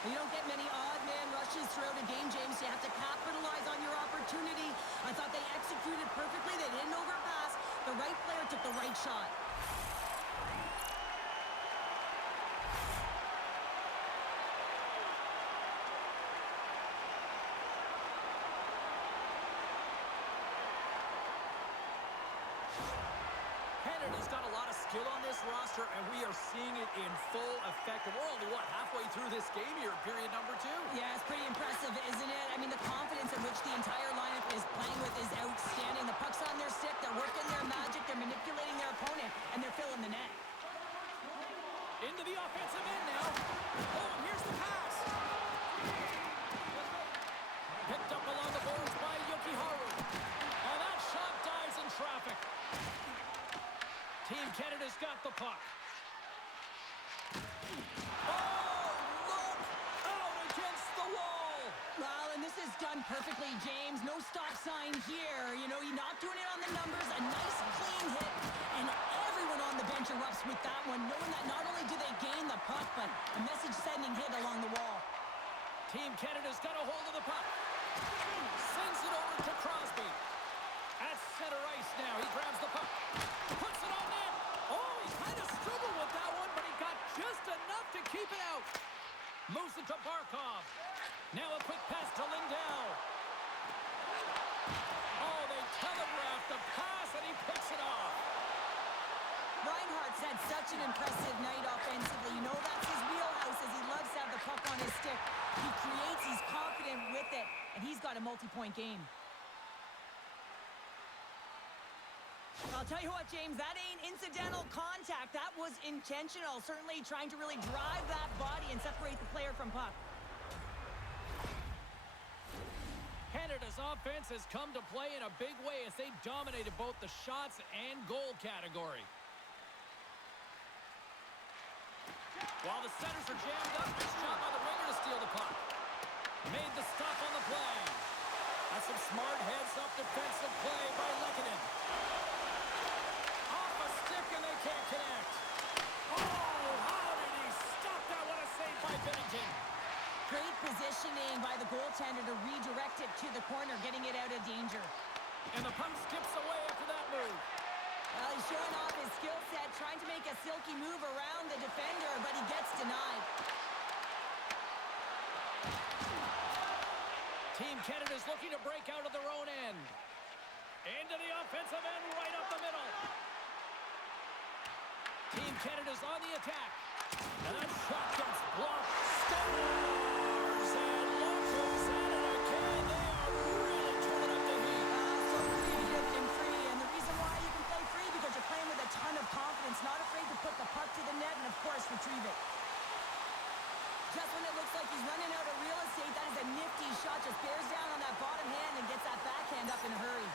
You don't get many odd man rushes throughout a game, James. You have to capitalize on your opportunity. I thought they executed perfectly. They didn't overpass. The right player took the right shot. Canada's got a lot of skill on this roster, and we are seeing it in full effect. And we're only, halfway through this game here, period number 2. Yeah, it's pretty impressive, isn't it? I mean, the confidence in which the entire lineup is playing with is outstanding. The puck's on their stick, they're working their magic, they're manipulating their opponent, and they're filling the net. Into the offensive end now. Oh, and here's the pass. Picked up along the boards by Yokiharu. And that shot dives in traffic. Team Canada's got the puck. Oh, look out against the wall. Well, and this is done perfectly, James. No stop sign here. You know, you're not doing it on the numbers. A nice, clean hit. And everyone on the bench erupts with that one, knowing that not only do they gain the puck, but a message-sending hit along the wall. Team Canada's got a hold of the puck. Sends it over to Crosby. At center ice now. He grabs the puck. Puts it on net. Oh, he kind of struggled with that one, but he got just enough to keep it out. Moves it to Barkov. Now a quick pass to Lindell. Oh, they telegraphed the pass, and he picks it off. Reinhardt's had such an impressive night offensively. You know that's his wheelhouse, as he loves to have the puck on his stick. He creates, he's confident with it, and he's got a multi-point game. I'll tell you what, James, that ain't incidental contact. That was intentional, certainly trying to really drive that body and separate the player from puck. Canada's offense has come to play in a big way as they dominated both the shots and goal category. While the centers are jammed up, nice job by the winger to steal the puck. Made the stop on the play. That's some smart heads-up defensive play by Lehkonen. Off a stick and they can't connect. Oh, how did he stop that? What a save by Binnington. Great positioning by the goaltender to redirect it to the corner, getting it out of danger. And the puck skips away after that move. Well, he's showing off his skill set, trying to make a silky move around the defender, but he gets denied. Team Canada's looking to break out of their own end. Into the offensive end, right up the middle. Team Canada's on the attack. And that shot gets blocked. Scores! And look who's at it again. They are really turning up the heat. So creative and free, and the reason why you can play free, because you're playing with a ton of confidence, not afraid to put the puck to the net and, of course, retrieve it. Just when it looks like he's running out of real estate, that is a nifty shot. Just bears down on that bottom hand and gets that backhand up in a hurry.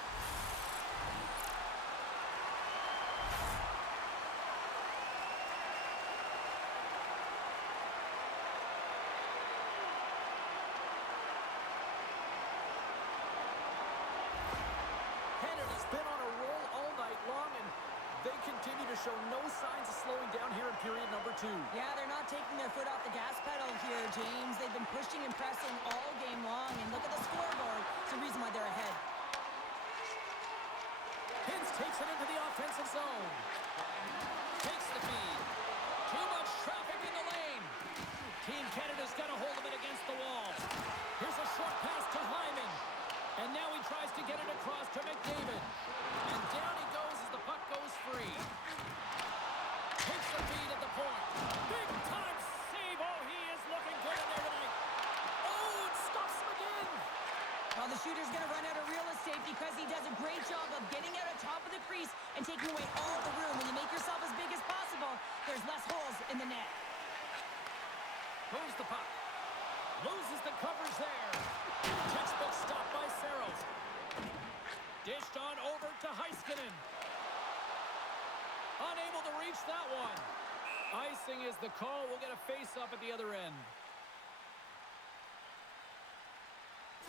Canada's been on a roll all night long, and they continue to show no signs of slowing down here in period number 2. Yeah, they're not taking their foot off the gas pedal here, James. They've been pushing and pressing all game long, and look at the scoreboard. It's the reason why they're ahead. Hintz takes it into the offensive zone. Takes the feed. Too much traffic in the lane. Team Canada's got a hold of it against the wall. Here's a short pass to Hyman. And now he tries to get it across to McDavid. And down he goes as the puck goes free. Takes the feed at the point. Big time save. Oh, he is looking good in there tonight. Oh, it stops him again. Well, the shooter's going to run out of real estate because he does a great job of getting out on top of the crease and taking away all the room. When you make yourself as big as possible, there's less holes in the net. Moves the puck. Loses the coverage there. Textbook stop by Saros. Dished on over to Heiskanen. Unable to reach that one. Icing is the call. We'll get a face-up at the other end.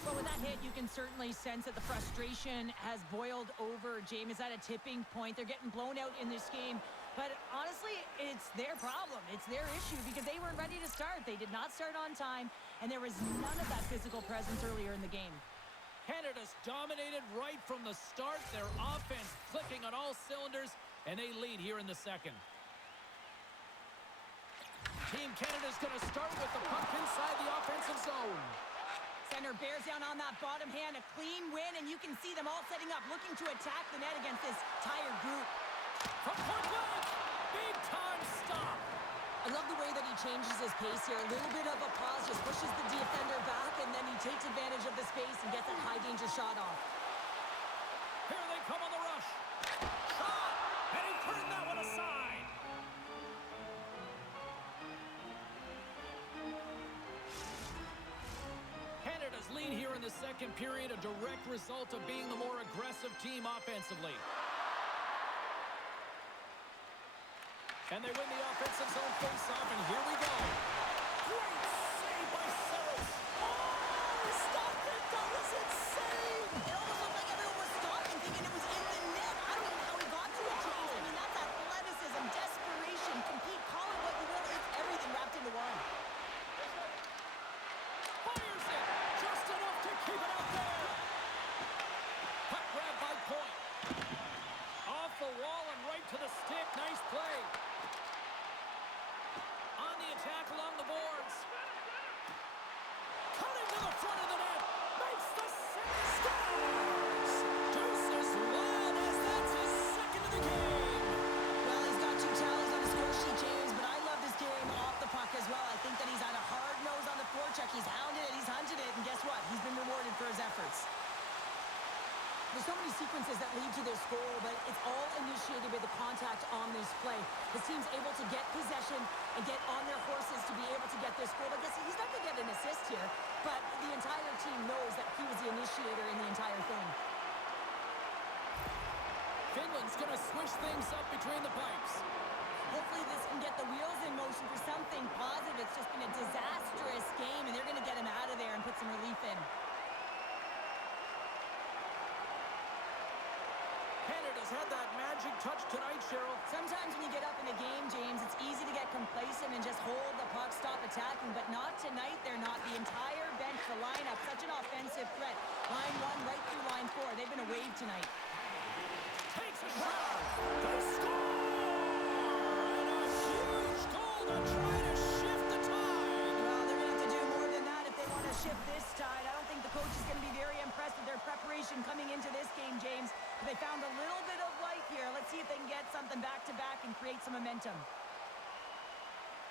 Well, with that hit, you can certainly sense that the frustration has boiled over. James is at a tipping point. They're getting blown out in this game. But honestly, it's their problem. It's their issue because they weren't ready to start. They did not start on time, and there was none of that physical presence earlier in the game. Canada's dominated right from the start. Their offense clicking on all cylinders, and they lead here in the second. Team Canada's going to start with the puck inside the offensive zone. Center bears down on that bottom hand, a clean win, and you can see them all setting up, looking to attack the net against this tired group. From point blank. Big time stop. I love the way that he changes his pace here. A little bit of a pause, just pushes the defender back, and then he takes advantage of the space and gets that high-danger shot off. Here they come on the rush. Shot! And he turned that one aside. Canada's lead here in the second period, a direct result of being the more aggressive team offensively. And they win the offensive zone faceoff, and here we go. Great save by Saros. Oh, he stopped it. That was insane. It almost looked like everyone was stopping, thinking it was in the net. I don't know how he got to it, James. I mean, that's athleticism, desperation, compete, call it what you will. It's everything wrapped into one. Fires it. Just enough to keep it out there. Puck grab by Point. Off the wall and right to the stick. Nice play. On the attack along the boards. Cutting to the front of the net. Makes the save. Scores! Deuces Wild as that's his second of the game. Well, he's got 2 tallies on the score sheet, James, but I love this game off the puck as well. I think that he's had a hard nose on the forecheck. He's hounded it, he's hunted it, and guess what? He's been rewarded for his efforts. There's so many sequences that lead to this goal, but it's all initiated with the contact on this play. This team's able to get possession and get on their horses to be able to get this goal. I guess he's not going to get an assist here, but the entire team knows that he was the initiator in the entire thing. Finland's going to switch things up between the pipes. Hopefully this can get the wheels in motion for something positive. It's just been a disastrous game, and they're going to get him out of there and put some relief in. Canada's had that magic touch tonight, Cheryl. Sometimes when you get up in a game, James, it's easy to get complacent and just hold the puck, stop attacking, but not tonight. They're not. The entire bench, the lineup, such an offensive threat. Line 1 right through line 4. They've been a wave tonight. Takes a shot. They score! And a huge goal to try to shift the tide. Well, they're going to have to do more than that if they want to shift this tide. I don't think the coach is going to be very impressed with their preparation coming into this game, James. But they found a little bit of life here. Let's see if they can get something back-to-back and create some momentum.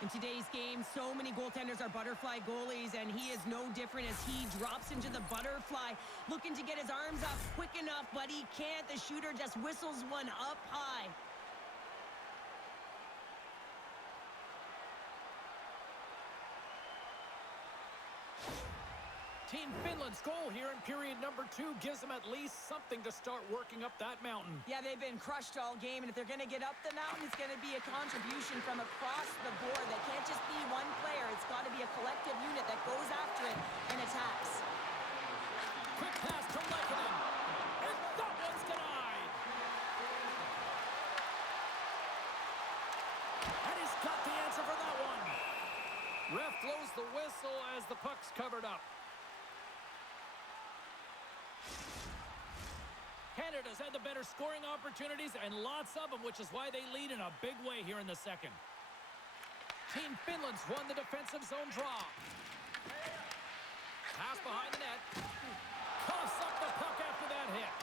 In today's game, so many goaltenders are butterfly goalies, and he is no different as he drops into the butterfly, looking to get his arms up quick enough, but he can't. The shooter just whistles one up high. Team Finland's goal here in period number 2 gives them at least something to start working up that mountain. Yeah, they've been crushed all game, and if they're going to get up the mountain, it's going to be a contribution from across the board. They can't just be one player. It's got to be a collective unit that goes after it and attacks. Quick pass to Lehkonen. And that one's denied. And he's got the answer for that one. Ref blows the whistle as the puck's covered up. Canada's had the better scoring opportunities and lots of them, which is why they lead in a big way here in the second. Team Finland's won the defensive zone draw. Pass behind the net. Coughs up the puck after that hit.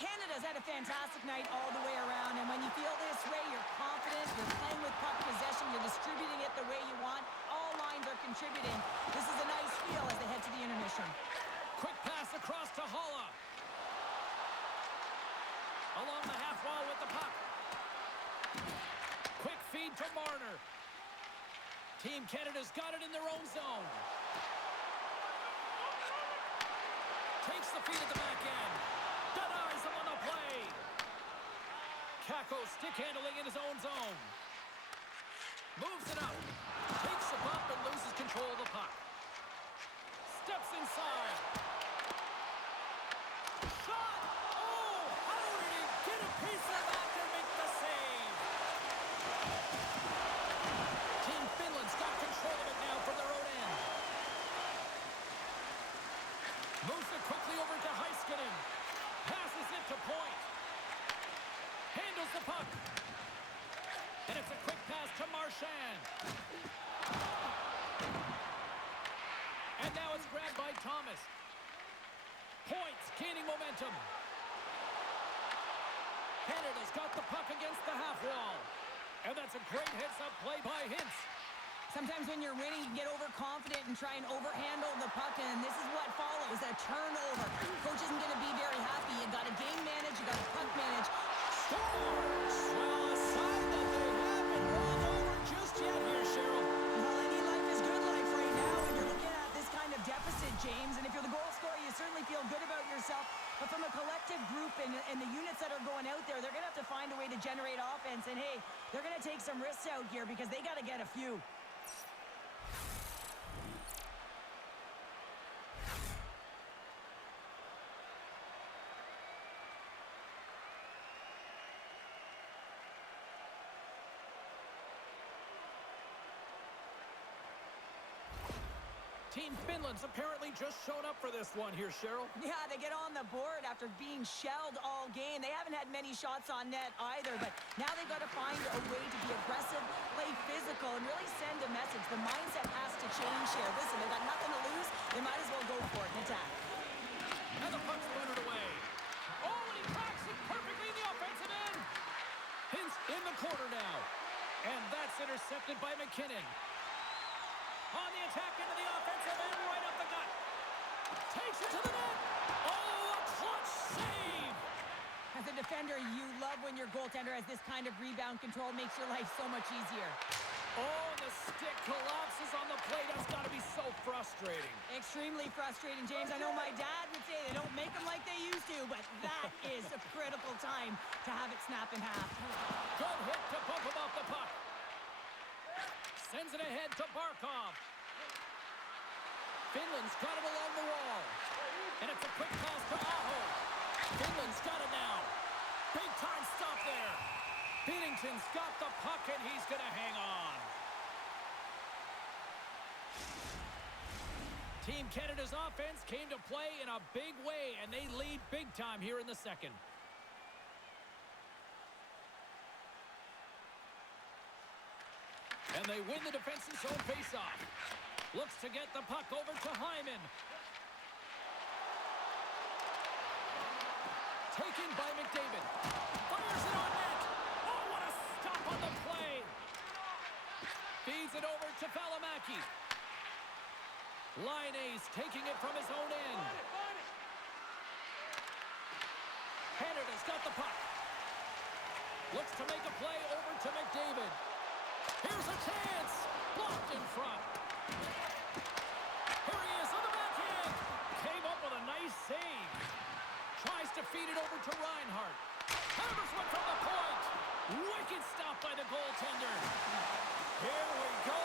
Canada's had a fantastic night all the way around, and when you feel this way, you're confident, you're playing with puck possession, you're distributing it the way you want. All lines are contributing. This is a nice feel as they head to the intermission. Quick pass across to Holla. Along the half wall with the puck. Quick feed to Marner. Team Canada's got it in their own zone. Takes the feed at the back end. Denies him on the play. Kako stick handling in his own zone. Moves it up. Takes the bump and loses control of the puck. Steps inside. Shot! Oh, how did he get a piece of that to make the save? Team Finland's got control of it now from their own end. Moves it quickly over to Heiskanen. Passes it to Point. Handles the puck. And it's a quick pass to Marchand. And now it's grabbed by Thomas. Points gaining momentum. Canada's got the puck against the half wall. And that's a great heads-up play by Hintz. Sometimes when you're winning, you can get overconfident and try and overhandle the puck, and this is what follows, a turnover. Coach isn't going to be very happy. You got to game manage, you got to puck manage. Scores! Well, a sign that they haven't rolled over just yet here, Cheryl. Well, any life is good life right now when you're looking at this kind of deficit, James. And if you're the goal scorer, you certainly feel good about yourself. But from a collective group and the units that are going out there, they're going to have to find a way to generate offense. And, hey, they're going to take some risks out here because they got to get a few. Team Finland's apparently just shown up for this one here, Cheryl. Yeah, they get on the board after being shelled all game. They haven't had many shots on net either, but now they've got to find a way to be aggressive, play physical, and really send a message. The mindset has to change here. Listen, they've got nothing to lose. They might as well go for it and attack. And the puck's booted away. Oh, and he cracks it perfectly in the offensive end. Hintz in the corner now. And that's intercepted by McKinnon. On the attack into the offensive end, right up the gut. Takes it to the net. Oh, a clutch save. As a defender, you love when your goaltender has this kind of rebound control. Makes your life so much easier. Oh, the stick collapses on the plate. That's got to be so frustrating. Extremely frustrating, James. I know my dad would say they don't make them like they used to, but that is a critical time to have it snap in half. Good hit to bump him off the puck. Sends it ahead to Barkov. Finland's got it along the wall. And it's a quick pass to Aho. Finland's got it now. Big time stop there. Binnington's got the puck and he's going to hang on. Team Canada's offense came to play in a big way, and they lead big time here in the second. And they win the defensive zone faceoff. Looks to get the puck over to Hyman. Taken by McDavid. Fires it on net. Oh, what a stop on the play. Feeds it over to Valimaki. Liney's taking it from his own end. Canada's got the puck. Looks to make a play over to McDavid. Here's a chance. Blocked in front. Here he is on the backhand. Came up with a nice save. Tries to feed it over to Reinhart. Hammers one from the point. Wicked stop by the goaltender. Here we go.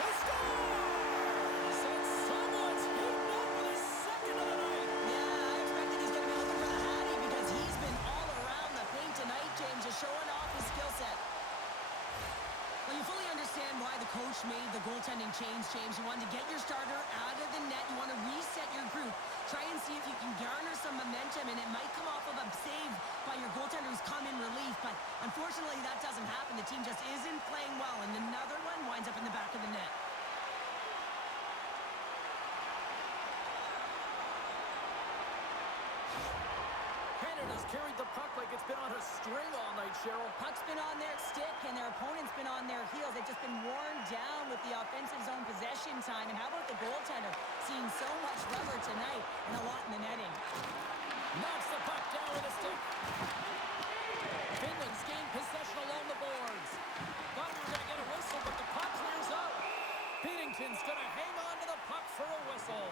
He scores! And someone's heating up with his second of the night. Yeah, I expected he's going to be looking for the Hattie because he's been all around the paint tonight, James, just showing off his skill set. Well, you fully understand why the coach made the goaltending change, James. You wanted to get your starter out of the net. You want to reset your group. Try and see if you can garner some momentum, and it might come off of a save by your goaltender who's come in relief. But unfortunately, that doesn't happen. The team just isn't playing well, and another one winds up in the back of the net. Canada's carried the puck like it's been on a string all night, Cheryl. Puck's been on their stick, and their opponent's been on their heels. They've just been worn down with the offensive zone possession time. And how about the goaltender? Seeing so much rubber tonight and a lot in the netting. Knocks the puck down with a stick. Finland's gained possession along the boards. Thought we were going to get a whistle, but the puck clears out. Binnington's going to hang on to the puck for a whistle.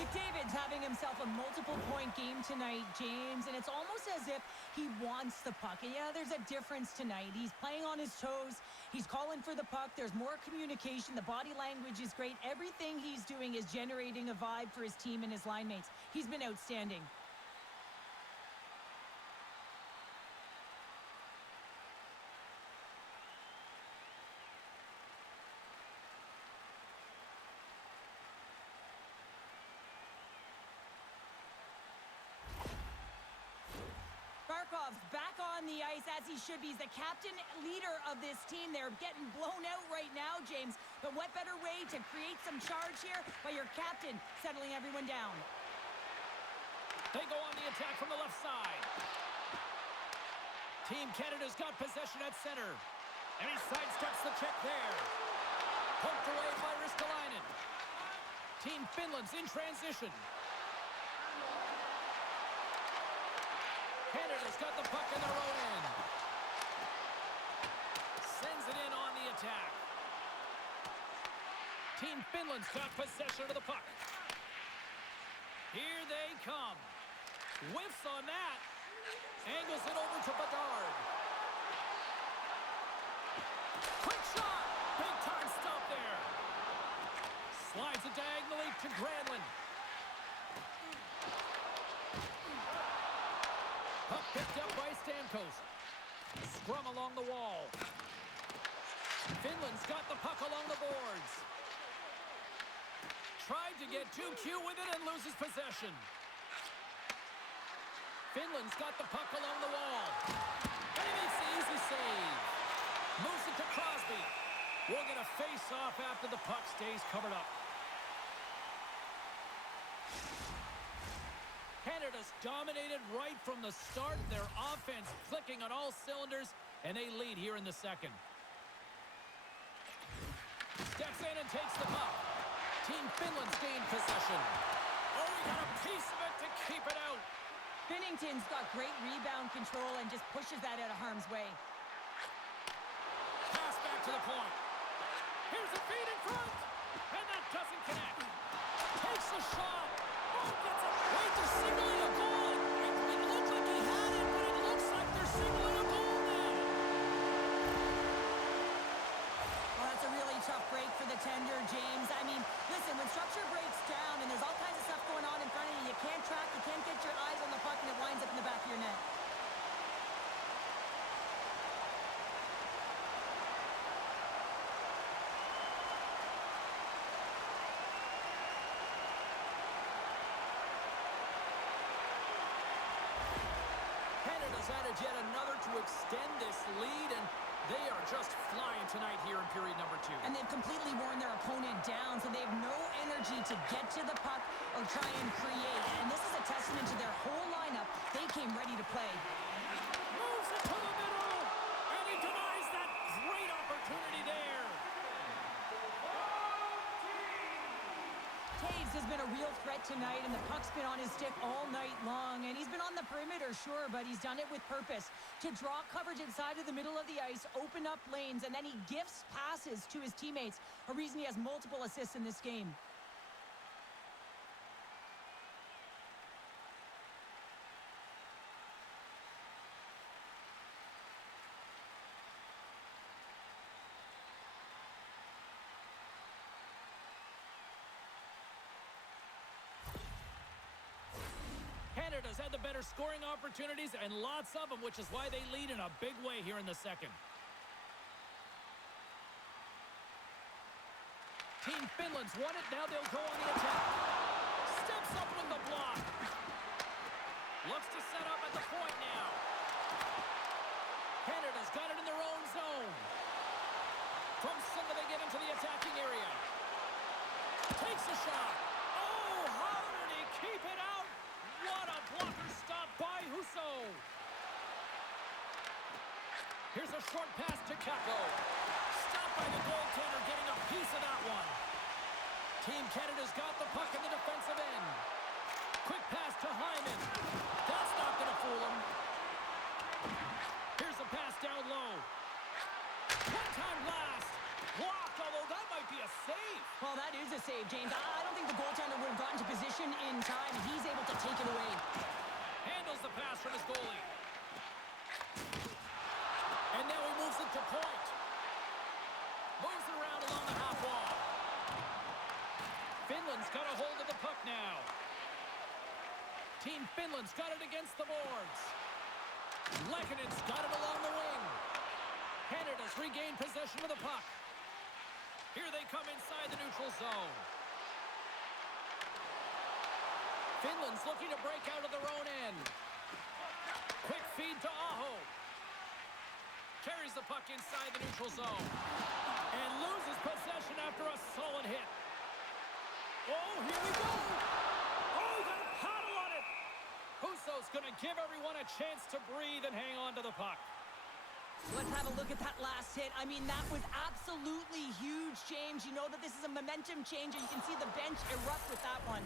McDavid's having himself a multiple-point game tonight, James, and it's almost as if he wants the puck. And yeah, there's a difference tonight. He's playing on his toes. He's calling for the puck. There's more communication. The body language is great. Everything he's doing is generating a vibe for his team and his line mates. He's been outstanding. Barkov's back on the ice as he should be. He's the captain, leader of this team. They're getting blown out right now, James. But what better way to create some charge here by your captain settling everyone down? They go on the attack from the left side. Team Canada's got possession at center. And he sidesteps the check there. Poked away by Ristolainen. Team Finland's in transition. Canada's got the puck in their own end. Sends it in on the attack. Team Finland's got possession of the puck. Here they come. Whiffs on that. Angles it over to Bedard. Quick shot. Big time stop there. Slides it diagonally to Granlund. Puck picked up by Stamkos. Scrum along the wall. Finland's got the puck along the boards. Tried to get too cute with it and loses possession. Finland's got the puck along the wall. And he makes the easy save. Moves it to Crosby. We'll get a face-off after the puck stays covered up. Canada's dominated right from the start. Their offense clicking on all cylinders, and they lead here in the second. Steps in and takes the puck. Team Finland's gained possession. Oh, he got a piece of it to keep it out. Binnington's got great rebound control and just pushes that out of harm's way. Pass back to the point. Here's a feed in front. And that doesn't connect. Takes the shot. Oh, gets it. Wait, they're signaling a goal. It looked like he had it, but it looks like they're signaling a goal now. Well, that's a really tough break for the tender, James. I mean, listen, when structure breaks down and there's all kinds of stuff going on in front of you, you can't track, you can't get your eyes on the puck, and it winds up in the back of your net. Canada's added yet another to extend this lead, and they are just flying tonight here in period number 2. And they've completely worn their opponent down, so they have no energy to get to the puck or try and create. And this is a testament to their whole lineup. They came ready to play. Moves it to the middle, and he denies that great opportunity there. Taves has been a real threat tonight, and the puck's been on his stick all night long. And he's been on the perimeter, sure, but he's done it with purpose. To draw coverage inside of the middle of the ice, open up lanes, and then he gifts passes to his teammates, a reason he has multiple assists in this game. Canada's had the better scoring opportunities, and lots of them, which is why they lead in a big way here in the second. Team Finland's won it. Now they'll go on the attack. Steps up with the block. Looks to set up at the point now. Canada's got it in their own zone. From center they get into the attacking area. Takes a shot. Oh, how did he keep it out? What a blocker stop by Husso. Here's a short pass to Kakko. Stopped by the goaltender, getting a piece of that one. Team Canada's got the puck in the defensive end. Quick pass to Hyman. That's not going to fool him. Here's a pass down low. One-time blast. Blocked, although that might be a save. Well, that is a save, James. I don't think the goaltender would have gotten to position in time. He's able to take it away. Handles the pass from his goalie. And now he moves it to point. Moves it around along the half wall. Finland's got a hold of the puck now. Team Finland's got it against the boards. Lekkonen's got it along the wing. Canada's regained possession of the puck. Here they come inside the neutral zone. Finland's looking to break out of their own end. Quick feed to Aho. Carries the puck inside the neutral zone. And loses possession after a solid hit. Oh, here we go. Oh, he got a paddle on it. give everyone a chance to breathe and hang on to the puck. Let's have a look at that last hit. I mean, that was absolutely huge, James. You know that this is a momentum changer. You can see the bench erupt with that one.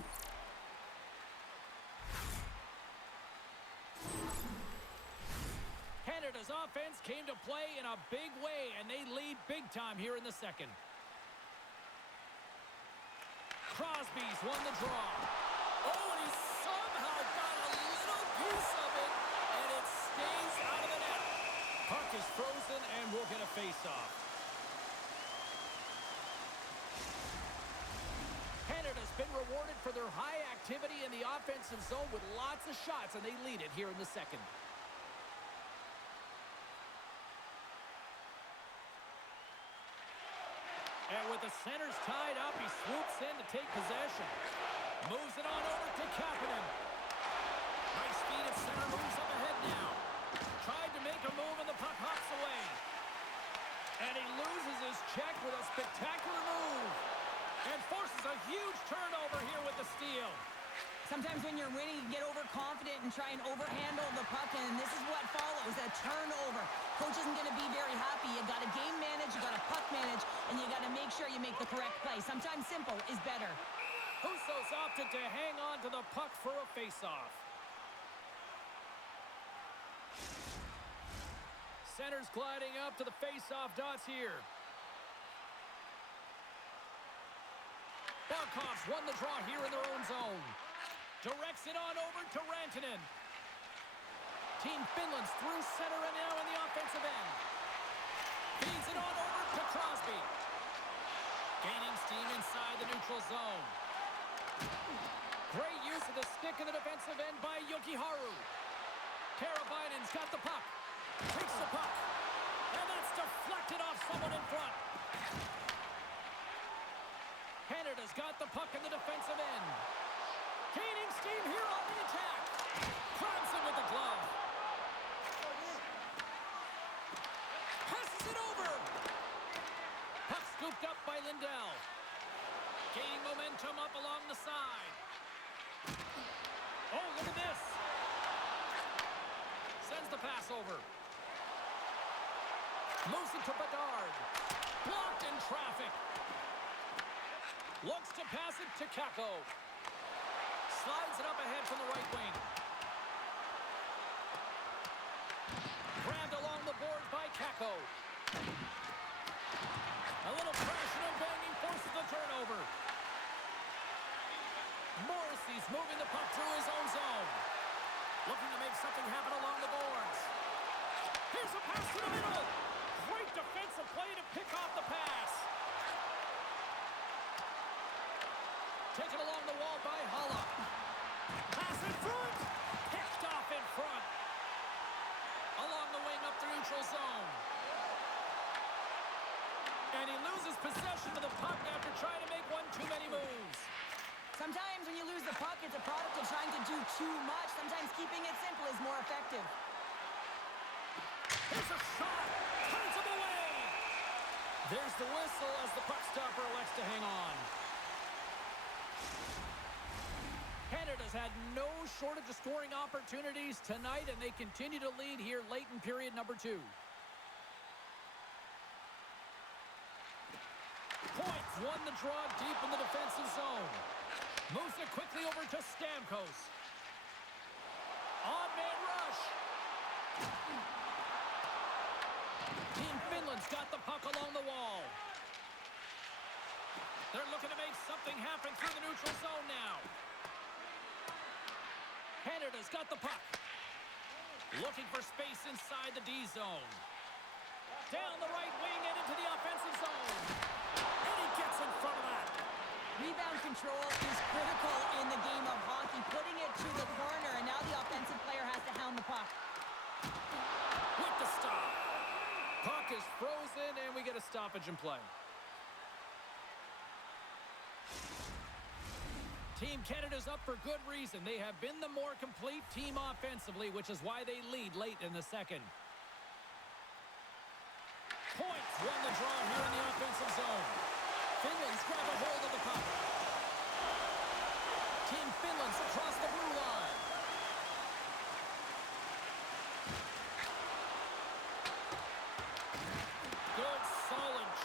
Canada's offense came to play in a big way, and they lead big time here in the second. Crosby's won the draw. Oh, and he somehow got a little piece of it, and it stays out of the net. Puck is frozen, and we'll get a face-off. Canada's been rewarded for their high activity in the offensive zone with lots of shots, and they lead it here in the second. And with the centers tied up, he swoops in to take possession. Moves it on over to Kapanen. Nice feed at center, moves up ahead now. Tried to make a move, and the puck hops away. And he loses his check with a spectacular move. And forces a huge turnover here with the steal. Sometimes when you're winning, you get overconfident and try and overhandle the puck, and this is what follows, a turnover. Coach isn't going to be very happy. You got to game manage, you got to puck manage, and you got to make sure you make the correct play. Sometimes simple is better. Husso's opted to hang on to the puck for a face-off. Center's gliding up to the face-off dots here. Barkov's won the draw here in their own zone. Directs it on over to Rantanen. Team Finland's through center and now in the offensive end. Feeds it on over to Crosby. Gaining steam inside the neutral zone. Great use of the stick in the defensive end by Jokiharju. Karabainen's got the puck. Takes the puck. And that's deflected off someone in front. Canada's got the puck in the defensive end. Gaining steam here on the attack. Grabs it with the glove. Passes it over. Puck scooped up by Lindell. Gaining momentum up along the side. Oh, look at this. Sends the pass over. Moves it to Bedard. Blocked in traffic. Looks to pass it to Kakko. Slides it up ahead from the right wing. Grabbed along the board by Kakko. A little crashing and banging forces the turnover. Morrissey's moving the puck through his own zone. Looking to make something happen along the boards. Here's a pass to the middle. Great defensive play to pick off the pass. Taken along the wall by Haula. Pass in front. Picked off in front. Along the wing up the neutral zone. And he loses possession of the puck after trying to make one too many moves. Sometimes when you lose the puck, it's a product of trying to do too much. Sometimes keeping it simple is more effective. Here's a shot. Turns him away. There's the whistle as the puck stopper elects to hang on. Canada's had no shortage of scoring opportunities tonight, and they continue to lead here late in period number 2. Points won the draw deep in the defensive zone. Moves it quickly over to Stamkos. On-man rush. Team Finland's got the puck along the wall. They're looking to make something happen through the neutral zone now. Canada's got the puck. Looking for space inside the D zone. Down the right wing and into the offensive zone. And he gets in front of that. Rebound control is critical in the game of hockey. Putting it to the corner, and now the offensive player has to hound the puck. With the stop. Puck is frozen, and we get a stoppage in play. Team Canada's up for good reason. They have been the more complete team offensively, which is why they lead late in the second. Points won the draw here in the offensive zone. Finland's grab a hold of the puck. Team Finland's across the blue line.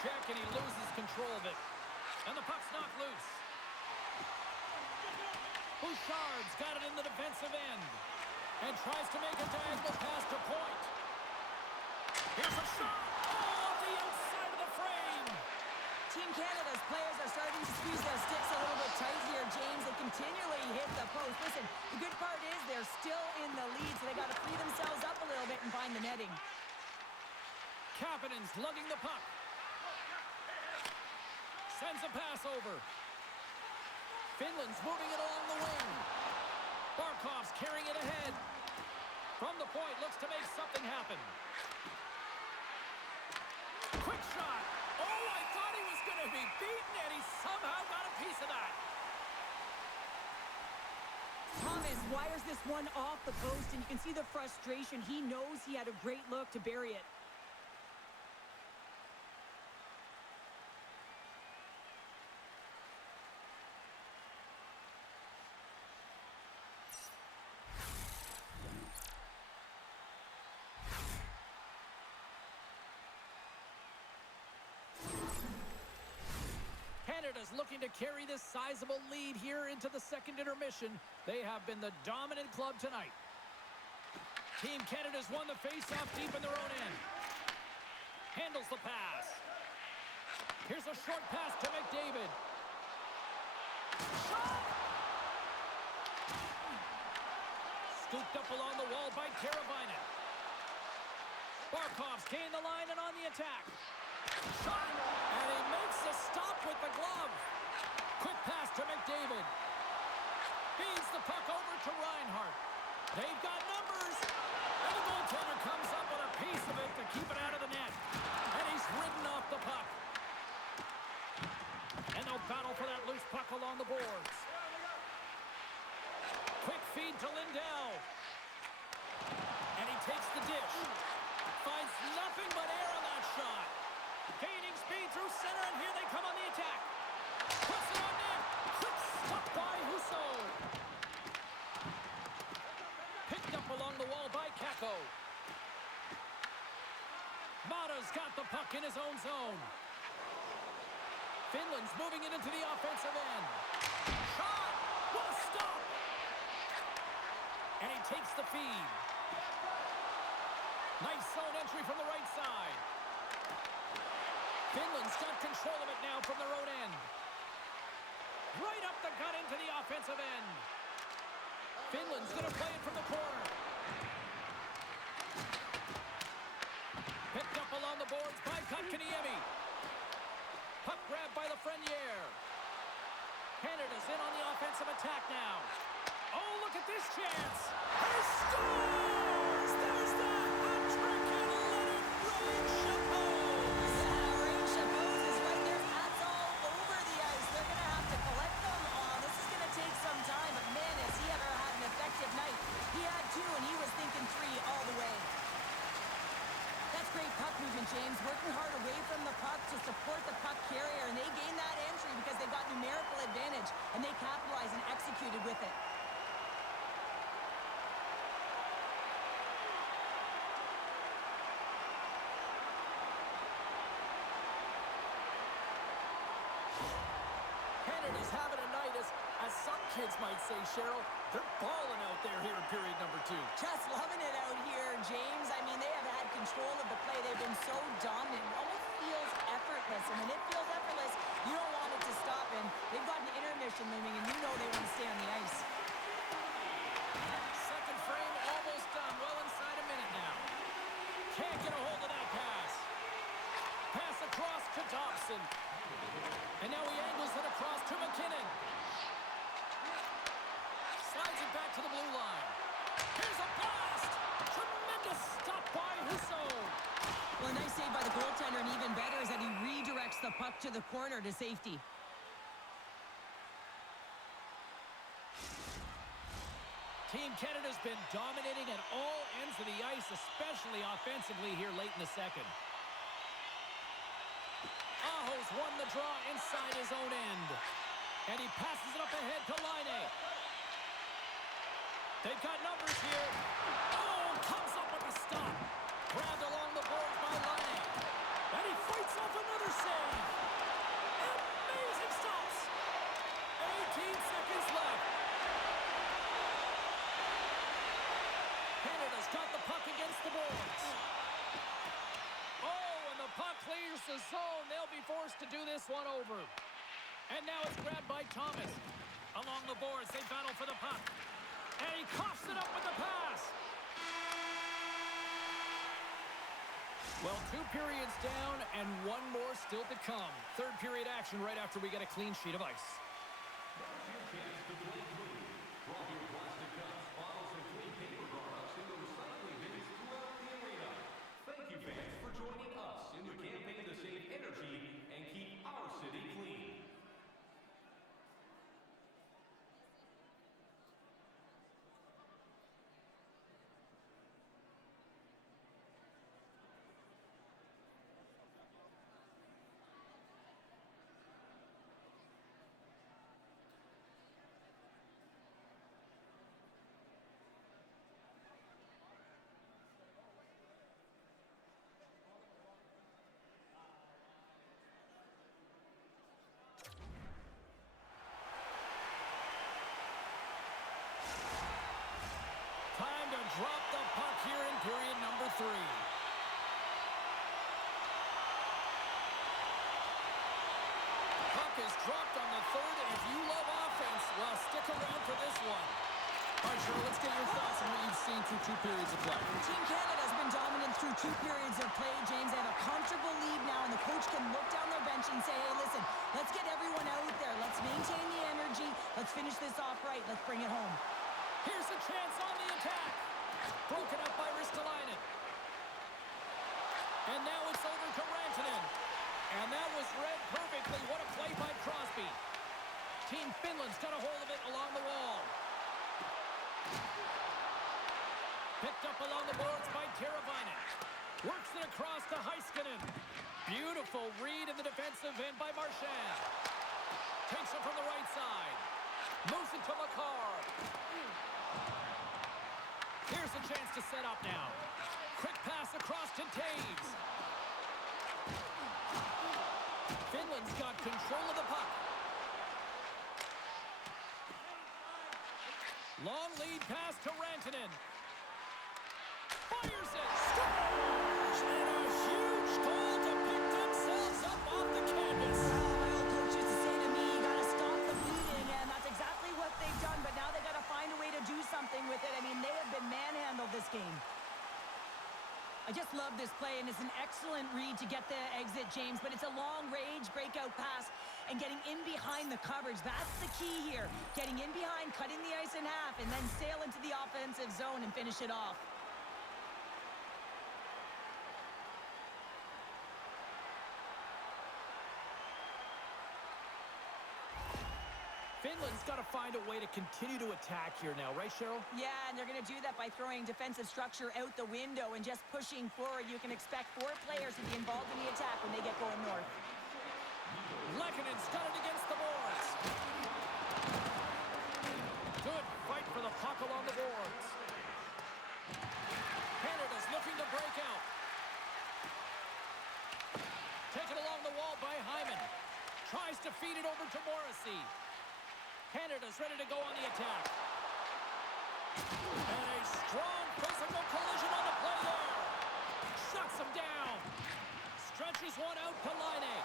check, and he loses control of it. And the puck's knocked loose. Bouchard's got it in the defensive end. And tries to make a diagonal pass to point. Here's a shot. Oh, off the outside of the frame. Team Canada's players are starting to squeeze their sticks a little bit tight here, James. They continually hit the post. Listen, the good part is they're still in the lead, so they got to free themselves up a little bit and find the netting. Kapanen's lugging the puck. Sends a pass over. Finland's moving it along the wing. Barkov's carrying it ahead. From the point, looks to make something happen. Quick shot. Oh, I thought he was going to be beaten, and he somehow got a piece of that. Thomas wires this one off the post, and you can see the frustration. He knows he had a great look to bury it. Canada's looking to carry this sizable lead here into the second intermission. They have been the dominant club tonight. Team Canada's won the face-off deep in their own end. Handles the pass. Here's a short pass to McDavid. Shot! Scooped up along the wall by Teravainen. Barkov's gained the line and on the attack. Shot! And he makes the stop with the glove. Quick pass to McDavid. Feeds the puck over to Reinhart. They've got numbers. And the goaltender comes up with a piece of it to keep it out of the net. And he's ridden off the puck. And they'll battle for that loose puck along the boards. Quick feed to Lindell. And he takes the dish. Finds nothing but air on that shot. Gaining speed through center, and here they come on the attack. Puts it on net. Quick stop by Husso. Picked up along the wall by Kakko. Mata's got the puck in his own zone. Finland's moving it into the offensive end. Shot! What a stop! And he takes the feed. Nice zone entry from the right side. Finland's got control of it now from their own end. Right up the gut into the offensive end. Finland's going to play it from the corner. Picked up along the boards by Kotkaniemi. Puck grabbed by Lafreniere. Canada's in on the offensive attack now. Oh, look at this chance. He scores! There's the hat trick and let it rain, Chapeau! Yeah, Rain Chapeau is right there. Hats all over the ice. They're going to have to collect them all. This is going to take some time, but man, has he ever had an effective night. He had two, and he was thinking three all the way. That's great puck movement, James. Working hard away from the puck to support the puck carrier, and they gained that entry because they got numerical advantage, and they capitalized and executed with it. Canada's having a night, as some kids might say, Cheryl. They're balling out there here in period number 2. Just loving it out here, James. I mean, they have had control of the play. They've been so dominant. It almost feels effortless. And when it feels effortless, you don't want it to stop. And they've got an intermission looming, and you know they want to stay on the ice. Second frame almost done. Well inside a minute now. Can't get a hold of that pass. Pass across to Dobson. And now he angles it across to McKinnon. Slides it back to the blue line. Here's a blast! Tremendous stop by Husso. Well, a nice save by the goaltender, and even better is that he redirects the puck to the corner to safety. Team Canada's been dominating at all ends of the ice, especially offensively here late in the second. Aho's won the draw inside his own end. And he passes it up ahead to Laine. They've got numbers here. Oh, comes up with a stop. Grabbed along the boards by Laine. And he fights off another save. Amazing stops. 18 seconds left. Canada's got the puck against the boards. Oh, and the puck clears the zone. They'll be forced to do this one over. And now it's grabbed by Thomas. Along the boards, they battle for the puck. And he coughs it up with the pass. Well, 2 periods down and 1 more still to come. Third period action right after we get a clean sheet of ice. Now's your chance to play clean. Drop your plastic cups, bottles, and clean paper products into recycling bins throughout the arena. Thank you, fans, for joining us in the campaign to save energy and keep our city clean. Time to drop the puck here in period number 3. Puck is dropped on the third, and if you love offense, well, stick around for this one. All right, Cheryl, let's get your thoughts on what you've seen through 2 periods of play. Team Canada has been dominant through 2 periods of play, James. They have a comfortable lead now, and the coach can look down their bench and say, hey, listen, let's get everyone out there. Let's maintain the energy. Let's finish this off right. Let's bring it home. Here's a chance on the attack. Broken up by Ristolainen. And now it's over to Rantanen. And that was read perfectly. What a play by Crosby. Team Finland's got a hold of it along the wall. Picked up along the boards by Teravainen. Works it across to Heiskanen. Beautiful read in the defensive end by Marchand. Takes it from the right side. Moves it to Makar. Here's a chance to set up now. Quick pass across to Taves. Finland's got control of the puck. Long lead pass to Rantanen. Fires it. Scores! And a huge goal to pick themselves up off the canvas. My old coach used to say to me, you got to stop the bleeding, and that's exactly what they've done, but now they got to find a way to do something with it. I mean, they have been manhandled this game. I just love this play, and it's an excellent read to get the exit, James, but it's a long-range breakout pass and getting in behind the coverage. That's the key here. Getting in behind, cutting the ice in half, and then sail into the offensive zone and finish it off. Finland's got to find a way to continue to attack here now, right, Cheryl? Yeah, and they're going to do that by throwing defensive structure out the window and just pushing forward. You can expect 4 players to be involved in the attack when they get going north. Lekkonen's got it against the boards. Good fight for the puck along the boards. Canada's looking to break out. Taken along the wall by Hyman. Tries to feed it over to Morrissey. Canada's ready to go on the attack. And a strong physical collision on the play there. Shuts him down. Stretches one out to Laine.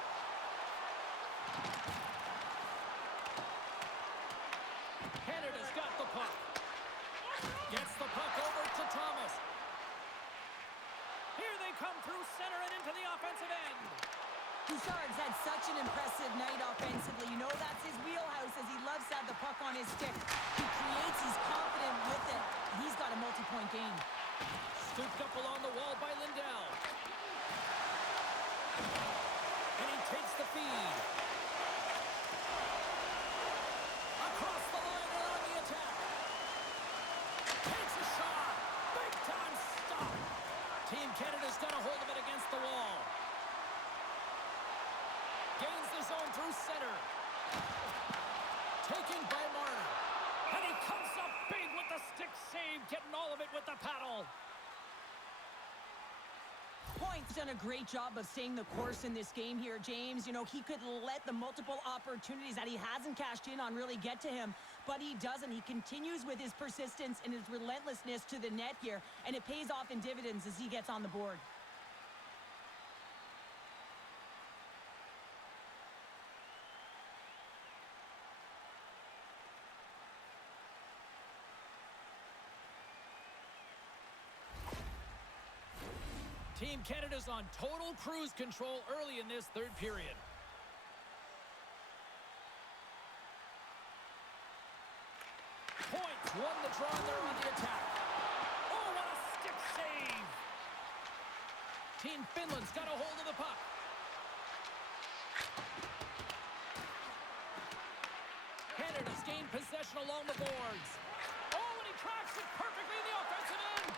Canada's got the puck. Gets the puck over to Thomas. Here they come through center and into the offensive end. Bouchard's had such an impressive night offensively. You know that's his wheelhouse, as he loves to have the puck on his stick. He creates, he's confident with it. He's got a multi-point game. Scooped up along the wall by Lindell. And he takes the feed. Across the line and on the attack. Takes a shot. Big time stop. Team Canada's got a hold of it against the wall. Gains the zone through center. Taken by Marner. And he comes up big He's done a great job of staying the course in this game here, James. You know, he could let the multiple opportunities that he hasn't cashed in on really get to him, but he doesn't. He continues with his persistence and his relentlessness to the net here, and it pays off in dividends as he gets on the board. Team Canada's on total cruise control early in this third period. Points won the draw there on the attack. Oh, what a stick save! Team Finland's got a hold of the puck. Canada's gained possession along the boards. Oh, and he tracks it perfectly in the offensive end.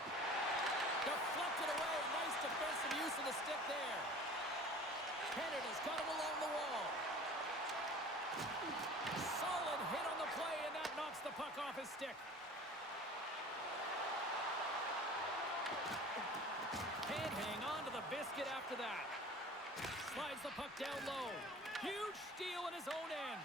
Deflected away. Nice defensive use of the stick there. Canada's got him along the wall. Solid hit on the play, and that knocks the puck off his stick. Can't hang on to the biscuit after that. Slides the puck down low. Huge steal in his own end.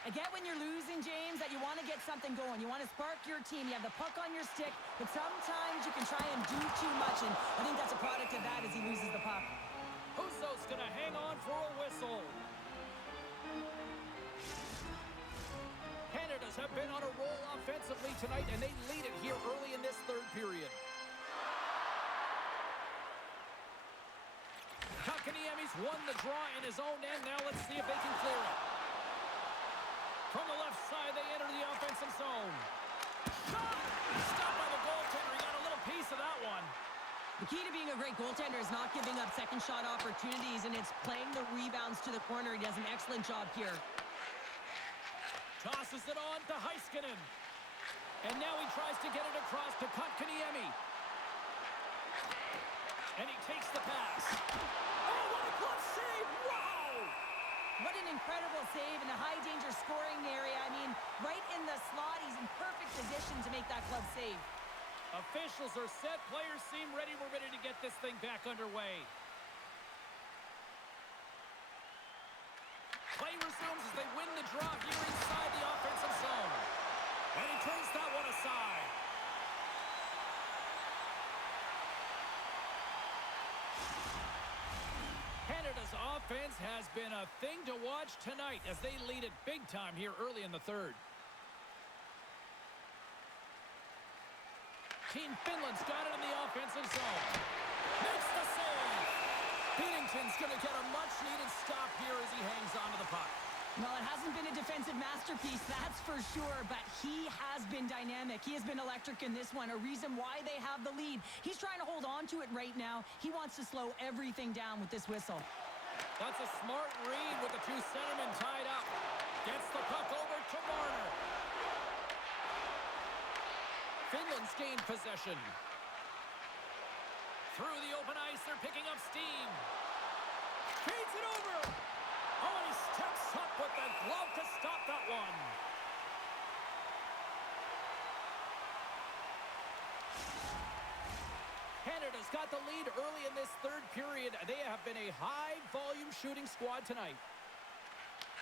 I get when you're losing, James, that you want to get something going. You want to spark your team. You have the puck on your stick, but sometimes you can try and do too much, and I think that's a product of that as he loses the puck. Husso's going to hang on for a whistle. Canada's have been on a roll offensively tonight, and they lead it here early in this third period. Kotkaniemi's won the draw in his own end. Now let's see if they can clear it. From the left side, they enter the offensive zone. Shot! Stopped by the goaltender. He got a little piece of that one. The key to being a great goaltender is not giving up second shot opportunities, and it's playing the rebounds to the corner. He does an excellent job here. Tosses it on to Heiskanen. And now he tries to get it across to Kotkaniemi. And he takes the pass. Oh, what a glove save! Wow! What an incredible save in a high-danger scoring area. I mean, right in the slot, he's in perfect position to make that glove save. Officials are set. Players seem ready. We're ready to get this thing back underway. Play resumes as they win the draw here inside the offensive zone. And he turns that one aside. Canada's offense has been a thing to watch tonight as they lead it big time here early in the third. Team Finland's got it in the offensive zone. Makes the save. Binnington's going to get a much-needed stop here as he hangs onto the puck. Well, it hasn't been a defensive masterpiece, that's for sure, but he has been dynamic. He has been electric in this one, a reason why they have the lead. He's trying to hold on to it right now. He wants to slow everything down with this whistle. That's a smart read with the two centermen tied up. Gets the puck over to Marner. Finland's gained possession. Through the open ice, they're picking up steam. Feeds it over. Oh, and he steps up with the glove to stop that one. Canada's got the lead early in this third period. They have been a high-volume shooting squad tonight.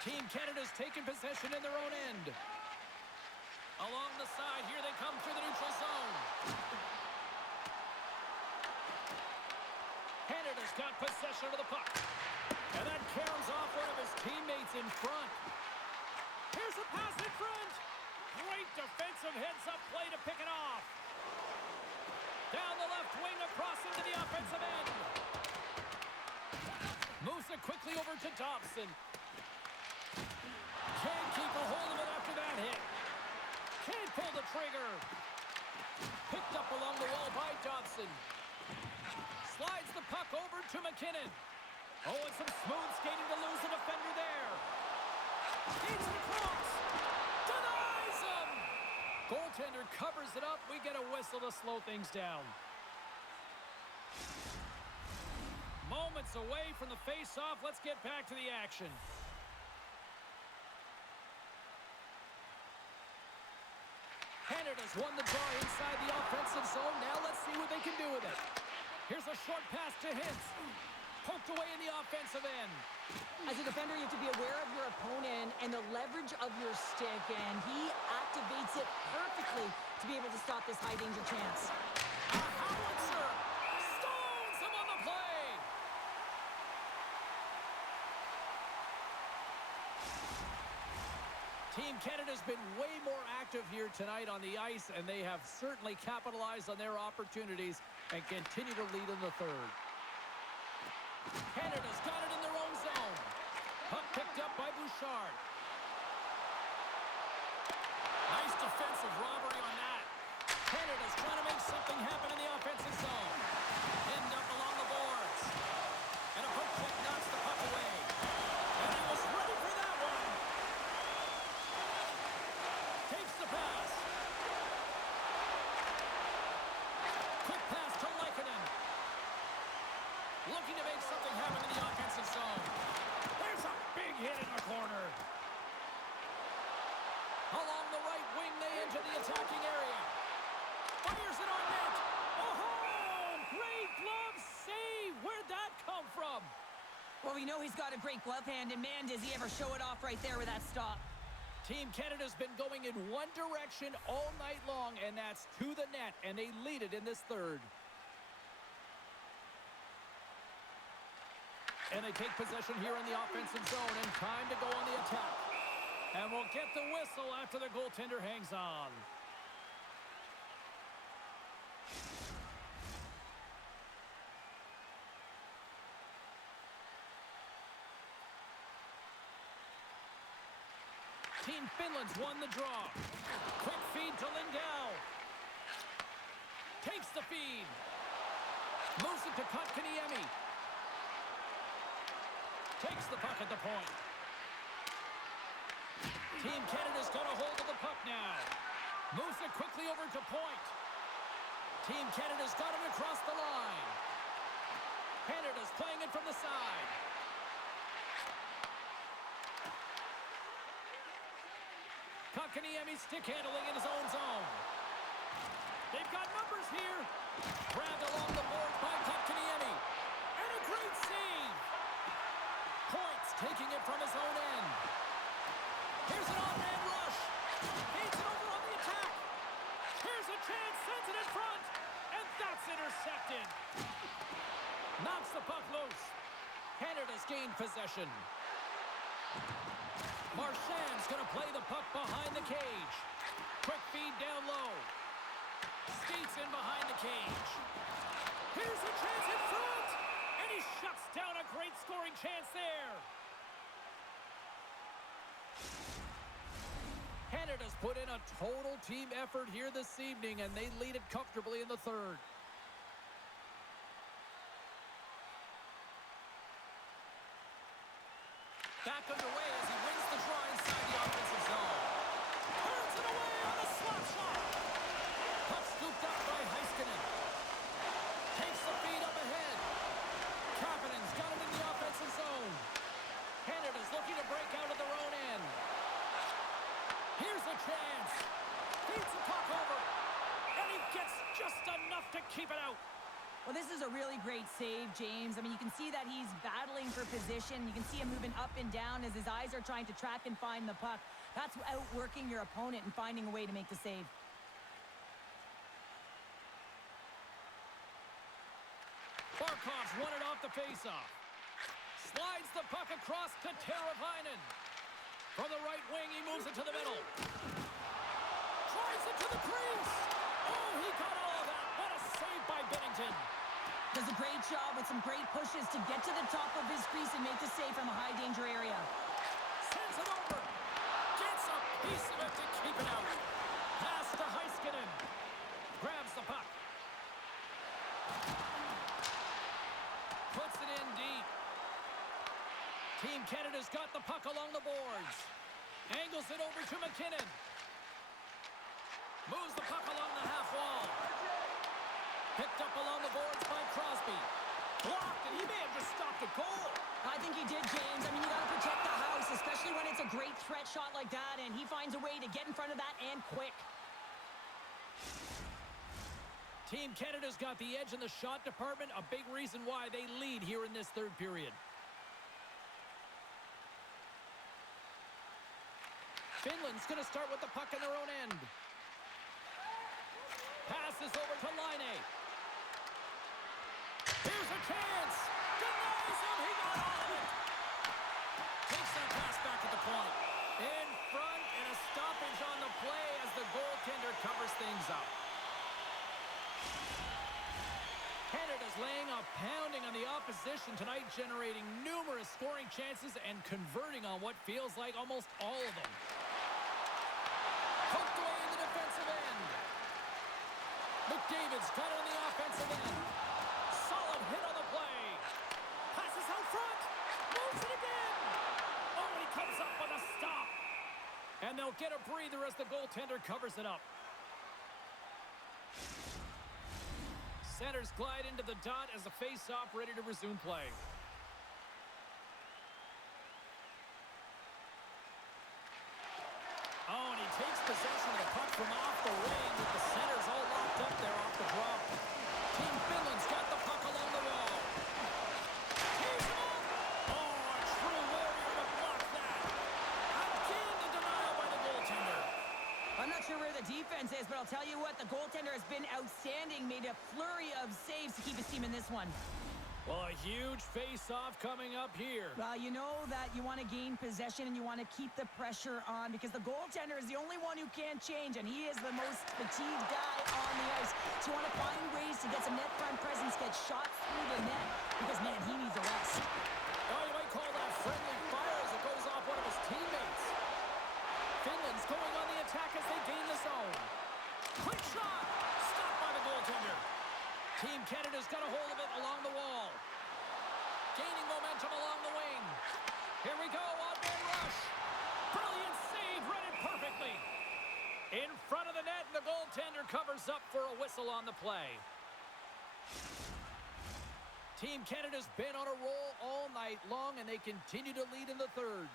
Team Canada's taken possession in their own end. Along the side, here they come through the neutral zone. Canada's got possession of the puck. And that caroms off one of his teammates in front. Here's a pass in front. Great defensive heads-up play to pick it off. Down the left wing across into the offensive end. Moves it quickly over to Dobson. Can't keep a hold of it after that hit. Can't pull the trigger. Picked up along the wall by Dobson. Slides the puck over to McKinnon. Oh, and some smooth skating to lose the defender there. Feeds it across. Denies him. Goaltender covers it up. We get a whistle to slow things down. Moments away from the face-off. Let's get back to the action. Canada's won the draw inside the offensive zone. Now let's see what they can do with it. Here's a short pass to Hintz. Poked away in the offensive end. As a defender, you have to be aware of your opponent and the leverage of your stick, and he activates it perfectly to be able to stop this high-danger chance. A howitzer stones him on the play. Team Canada's been way more active here tonight on the ice, and they have certainly capitalized on their opportunities and continue to lead in the third. Canada's got it in their own zone. Puck picked up by Bouchard. Nice defensive robbery on that. Canada's trying to make something happen in the offensive zone. Pinned up along the boards. And a poke check knocks the puck away. And he was ready for that one. Takes the pass. Quick pass to Lehkonen. Looking to make something happen in the offensive zone. There's a big hit in the corner. Along the right wing, they enter the attacking area. Fires it on net. Oh, great glove save. Where'd that come from? Well, we know he's got a great glove hand, and man, does he ever show it off right there with that stop. Team Canada's been going in one direction all night long, and that's to the net, and they lead it in this third. And they take possession here in the offensive zone, and time to go on the attack. And we'll get the whistle after the goaltender hangs on. Team Finland's won the draw. Quick feed to Lindell. Takes the feed. Moves it to Kotkaniemi. Takes the puck at the point. Team Canada's got a hold of the puck now. Moves it quickly over to point. Team Canada's got it across the line. Canada's playing it from the side. Kotkaniemi stick handling in his own zone. They've got numbers here. Grabbed along the board by Kotkaniemi. And a great save. Points taking it from his own end. Here's an on-man rush. Feeds it over on the attack. Here's a chance, sends it in front. And that's intercepted. Knocks the puck loose. Canada's gained possession. Marchand's going to play the puck behind the cage. Quick feed down low. Skates in behind the cage. Here's a chance in front. And he shuts down a great scoring chance there. Canada's put in a total team effort here this evening, and they lead it comfortably in the third. Back underway as he wins the draw inside the offensive zone. Turns it away on a slap shot. Puck scooped up by Heiskanen. Takes the feed up ahead. Kapanen's got it in the offensive zone. Canada's looking to break out of their own end. Here's a chance. Feeds the puck over. And he gets just enough to keep it out. Well, this is a really great save, James. I mean, you can see that he's battling for position. You can see him moving up and down as his eyes are trying to track and find the puck. That's outworking your opponent and finding a way to make the save. Barkov's won it off the faceoff. Slides the puck across to Teravainen. From the right wing, he moves it to the middle. Drives it to the crease. Oh, he got all of that. What a save by Binnington. Does a great job with some great pushes to get to the top of his crease and make the save from a high-danger area. Sends it over. Gets a piece of it to keep it out. Pass to Heiskanen. Grabs the puck. Puts it in deep. Team Canada's got the puck along the boards. Angles it over to McKinnon. Moves the puck along the half wall. Picked up along the boards by Crosby. Blocked, and he may have just stopped a goal. I think he did, James. I mean, you got to protect the house, especially when it's a great threat shot like that, and he finds a way to get in front of that and quick. Team Canada's got the edge in the shot department, a big reason why they lead here in this third period. Finland's going to start with the puck in their own end. Passes over to Laine. Here's a chance. Denies him. He got all of it. Takes that pass back at the point. In front, and a stoppage on the play as the goaltender covers things up. Canada's laying a pounding on the opposition tonight, generating numerous scoring chances and converting on what feels like almost all of them. Hooked away in the defensive end. McDavid's got it on the offensive end. Solid hit on the play. Passes out front. Moves it again. Oh, and he comes up with a stop. And they'll get a breather as the goaltender covers it up. Centers glide into the dot as the face-off ready to resume play. Oh, and he takes possession of the puck from off the wing with the centers all locked up there off the draw. Team Finland's got the puck along the wall. Here's him up. Oh, a true warrior to block that. Again, the denial by the goaltender. I'm not sure where the defense is, but I'll tell you what, the goaltender has been outstanding, made a flurry of saves to keep his team in this one. Well, a huge face-off coming up here. Well, you know that you want to gain possession and you want to keep the pressure on because the goaltender is the only one who can't change, and he is the most fatigued guy on the ice. So you want to find ways to get some net front presence, get shots through the net, because, man, he needs a rest. Oh, you might call that friendly fire as it goes off one of his teammates. Finland's going on the attack as they gain the zone. Quick shot! Stopped by the goaltender. Team Canada's got a hold of it along the wall. Gaining momentum along the wing. Here we go, on-man rush. Brilliant save, read it perfectly. In front of the net, and the goaltender covers up for a whistle on the play. Team Canada's been on a roll all night long, and they continue to lead in the third.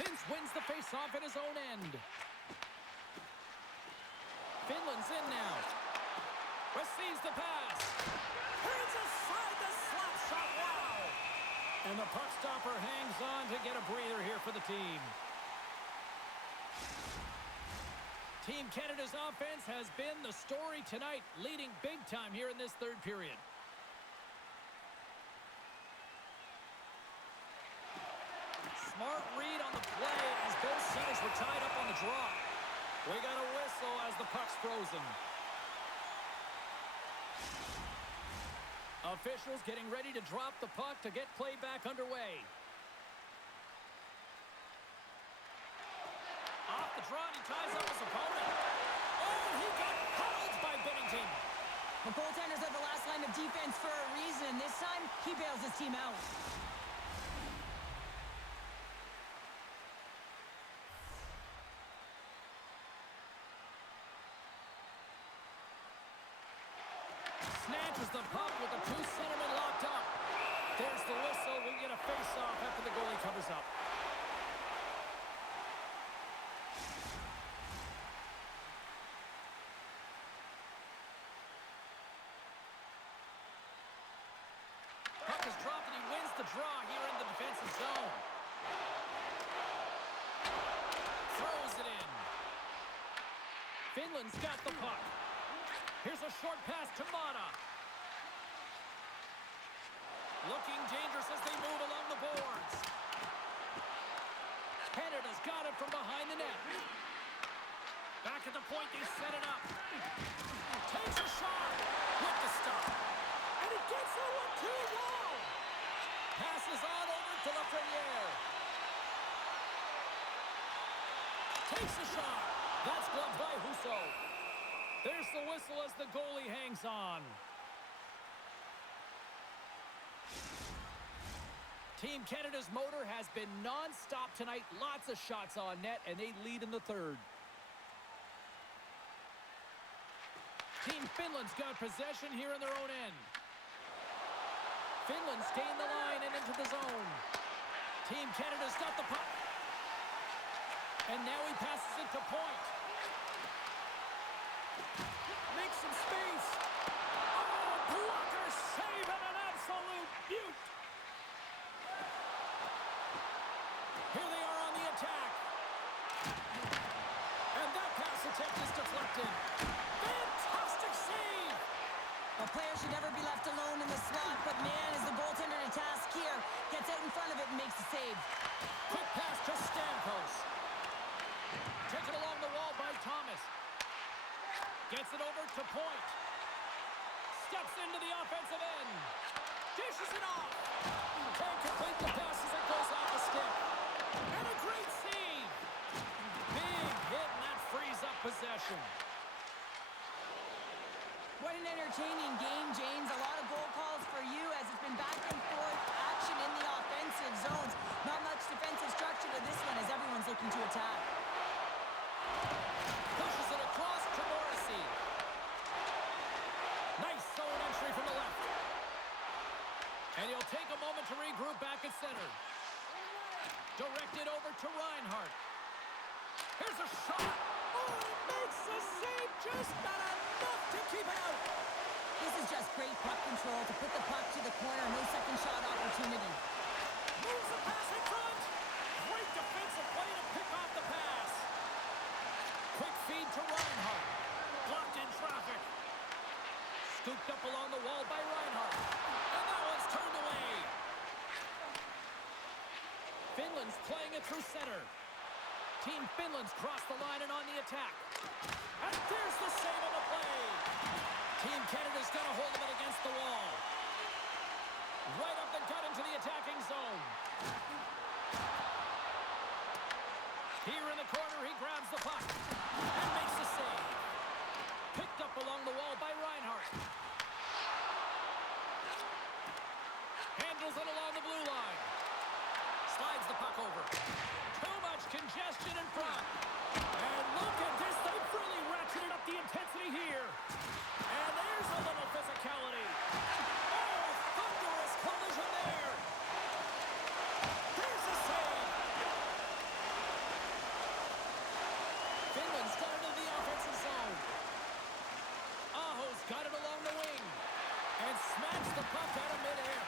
Hintz wins the faceoff at his own end. Finland's in now. Receives the pass. Here's aside the slap shot. Wow! And the puck stopper hangs on to get a breather here for the team. Team Canada's offense has been the story tonight, leading big time here in this third period. Smart read on the play as both centers were tied up on the draw. We got a whistle as the puck's frozen. Officials getting ready to drop the puck to get play back underway. Off the draw, and he ties up his opponent. Oh, he got pummeled by Binnington. The goaltenders are the last line of defense for a reason. This time, he bails his team out. Snatches the puck with the two centermen locked up. There's the whistle. We get a face-off after the goalie covers up. Puck is dropped, and he wins the draw here in the defensive zone. Throws it in. Finland's got the puck. Here's a short pass to Mata. Looking dangerous as they move along the boards. Canada's got it from behind the net. Back at the point, they set it up. Takes a shot with the stop. And it gets that one too low. Passes on over to Lafreniere. Takes a shot. That's gloved by Husso. There's the whistle as the goalie hangs on. Team Canada's motor has been non-stop tonight. Lots of shots on net, and they lead in the third. Team Finland's got possession here in their own end. Finland's gained the line and into the zone. Team Canada's got the puck. And now he passes it to point. some space. Oh, blocker save and an absolute beaut. Here they are on the attack. And that pass attempt is deflected. Fantastic save. A player should never be left alone in the slot, but man, is the goaltender to task here. Gets out in front of it and makes the save. Quick pass to Stamkos. Taken along the wall by Thomas. Gets it over to Point. Steps into the offensive end. Dishes it off. Can't complete the pass as it goes off the stick. And a great save. Big hit, and that frees up possession. What an entertaining game, James. A lot of goal calls for you as it's been back and forth action in the offensive zones. Not much defensive structure to this one as everyone's looking to attack. Pushes it across to Morrissey. Nice zone entry from the left. And he'll take a moment to regroup back at center. Directed over to Reinhart. Here's a shot. Oh, it makes the save, just not enough to keep it out. This is just great puck control to put the puck to the corner. No second shot opportunity. Moves the pass in front. Great defensive play to pick off the pass. Quick feed to Reinhart. Blocked in traffic. Scooped up along the wall by Reinhart. And that one's turned away. Finland's playing it through center. Team Finland's crossed the line and on the attack. And there's the save on the play. Team Canada's got a hold of it against the wall. Right up the gut into the attacking zone. Here in the corner, he grabs the puck and makes the save. Picked up along the wall by Reinhart. Handles it along the blue line. Slides the puck over. Too much congestion in front. And look at this. They've really ratcheted up the intensity here. And there's a little physicality. Oh, thunderous collision there. There's a save. Finland's got it into the offensive zone. Aho's got it along the wing. And smacks the puck out of midair.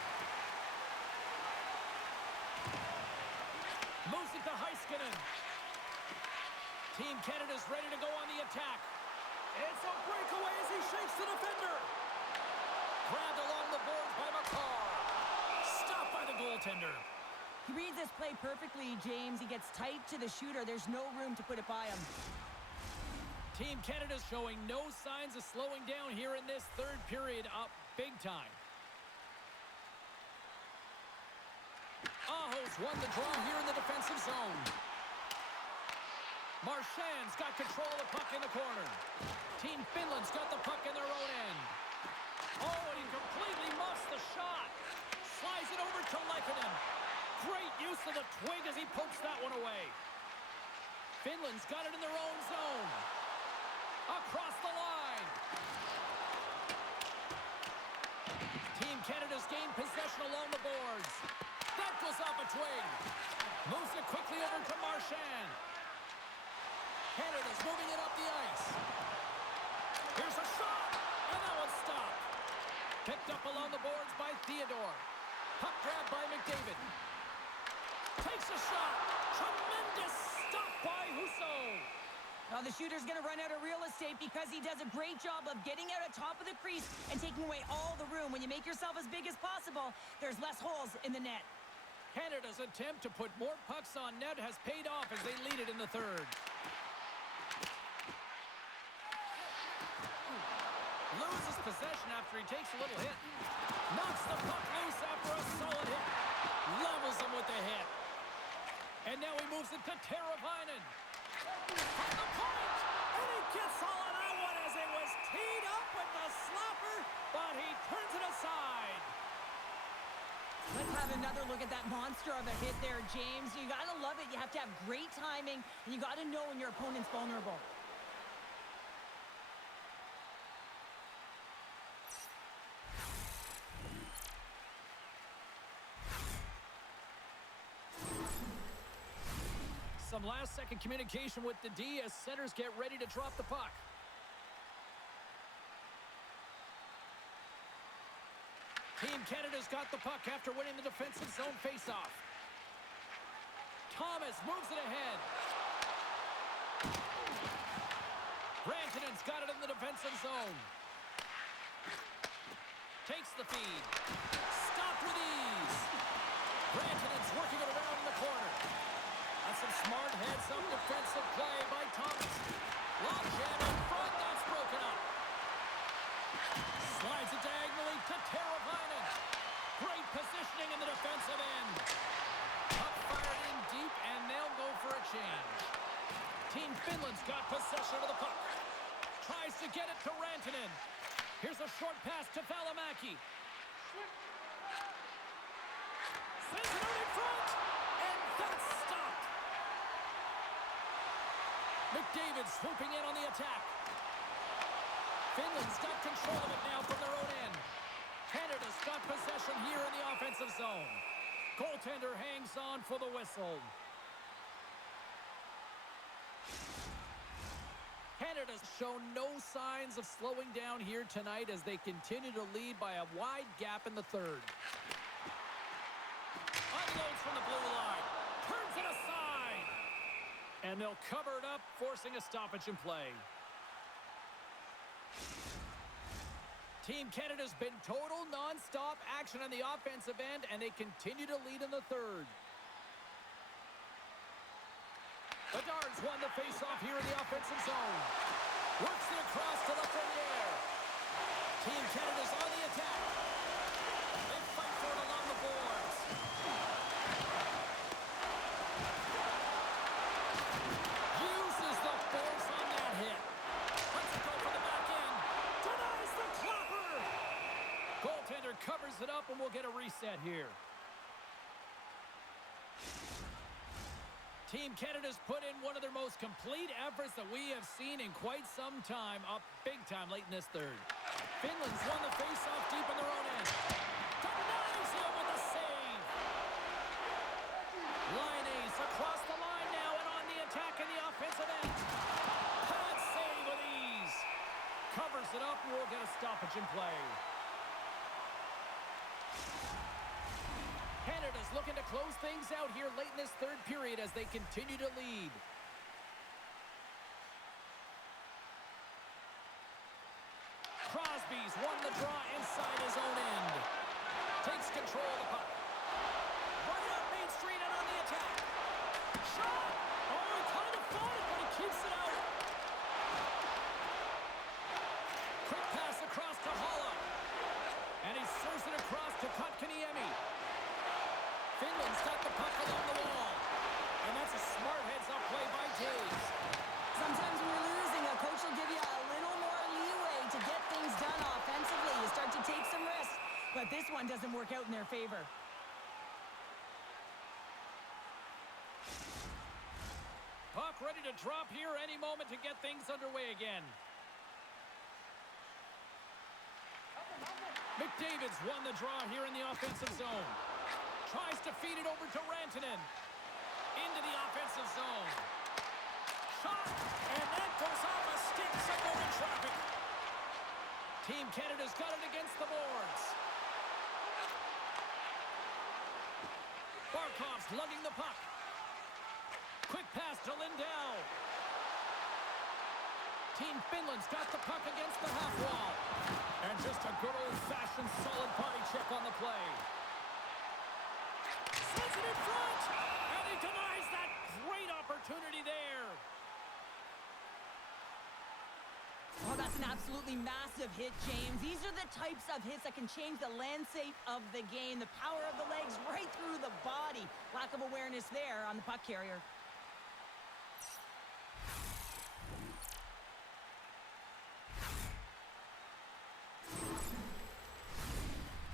Moves it to Heiskanen. Team Canada's ready to go on the attack. It's a breakaway as he shakes the defender. Grabbed along the boards by McCarr. Stopped by the goaltender. He reads this play perfectly, James. He gets tight to the shooter. There's no room to put it by him. Team Canada's showing no signs of slowing down here in this third period, up big time. Aho's won the draw here in the defensive zone. Marchand's got control of the puck in the corner. Team Finland's got the puck in their own end. Oh, and he completely muffs the shot. Slides it over to Lekkinen. Great use of the twig as he pokes that one away. Finland's got it in their own zone. Across the line. Team Canada's gained possession along the boards. That goes off a twig. Moves it quickly over to Marchand. Canada's moving it up the ice. Here's a shot, and that one's stopped. Picked up along the boards by Theodore. Puck grab by McDavid. Takes a shot. Tremendous stop by Husso. Now the shooter's going to run out of real estate because he does a great job of getting out at top of the crease and taking away all the room. When you make yourself as big as possible, there's less holes in the net. Canada's attempt to put more pucks on net has paid off as they lead it in the third. Loses possession after he takes a little hit. Knocks the puck loose after a solid hit. Levels him with the hit. And now he moves it to Teravainen. From the point! And he gets all of that one as it was teed up with the slapper, but he turns it aside. Let's have another look at that monster of a hit there, James. You got to love it. You have to have great timing, and you got to know when your opponent's vulnerable. Some last-second communication with the D as centers get ready to drop the puck. Team Canada's got the puck after winning the defensive zone faceoff. Thomas moves it ahead. Rantanen's got it in the defensive zone. Takes the feed. Stopped with ease. Rantanen's working it around in the corner. That's some smart heads-up defensive play by Thomas. Lob jam in front. That's broken up. Slides it diagonally to Teravainen. Great positioning in the defensive end. Puck fired in deep, and they'll go for a change. Team Finland's got possession of the puck. Tries to get it to Rantanen. Here's a short pass to Valimaki. Sends it out in front, and that's stopped. McDavid swooping in on the attack. Finland's got control of it now from their own end. Canada's got possession here in the offensive zone. Goaltender hangs on for the whistle. Canada's shown no signs of slowing down here tonight as they continue to lead by a wide gap in the third. Unloads from the blue line. Turns it aside. And they'll cover it up, forcing a stoppage in play. Team Canada's been total non-stop action on the offensive end, and they continue to lead in the third. Bedard's won the face-off here in the offensive zone. Works it across to left in the air. Team Canada's on the attack. They fight for it along the boards. Uses the force on that hit. Let's go for the back end. Denies the clapper. Goaltender covers it up, and we'll get a reset here. Team Canada's put in one of their most complete efforts that we have seen in quite some time, up big time late in this third. Finland's won the face-off deep in their own end. Denies him with a save. Line ace across the line now and on the attack in the offensive end. Pad save with ease. Covers it up, and we'll get a stoppage in play. Canada's looking to close things out here late in this third period as they continue to lead. Crosby's won the draw inside his own end. Takes control of the puck. Right up Main Street and on the attack. Shot! Oh, he kind of fought it, but he keeps it out. Quick pass across to Halla. And he serves it across to Kotkaniemi. Finland's got the puck along the wall. And that's a smart heads-up play by Taves. Sometimes when you're losing, a coach will give you a little more leeway to get things done offensively. You start to take some risks, but this one doesn't work out in their favor. Puck ready to drop here any moment to get things underway again. McDavid's won the draw here in the offensive zone. Tries to feed it over to Rantanen. Into the offensive zone. Shot! And that goes off a stick, sent over traffic. Team Canada's got it against the boards. Barkov's lugging the puck. Quick pass to Lindell. Team Finland's got the puck against the half wall. And just a good old-fashioned solid body check on the play. Sends it in front, and he denies that great opportunity there. Oh, that's an absolutely massive hit, James. These are the types of hits that can change the landscape of the game. The power of the legs right through the body. Lack of awareness there on the puck carrier.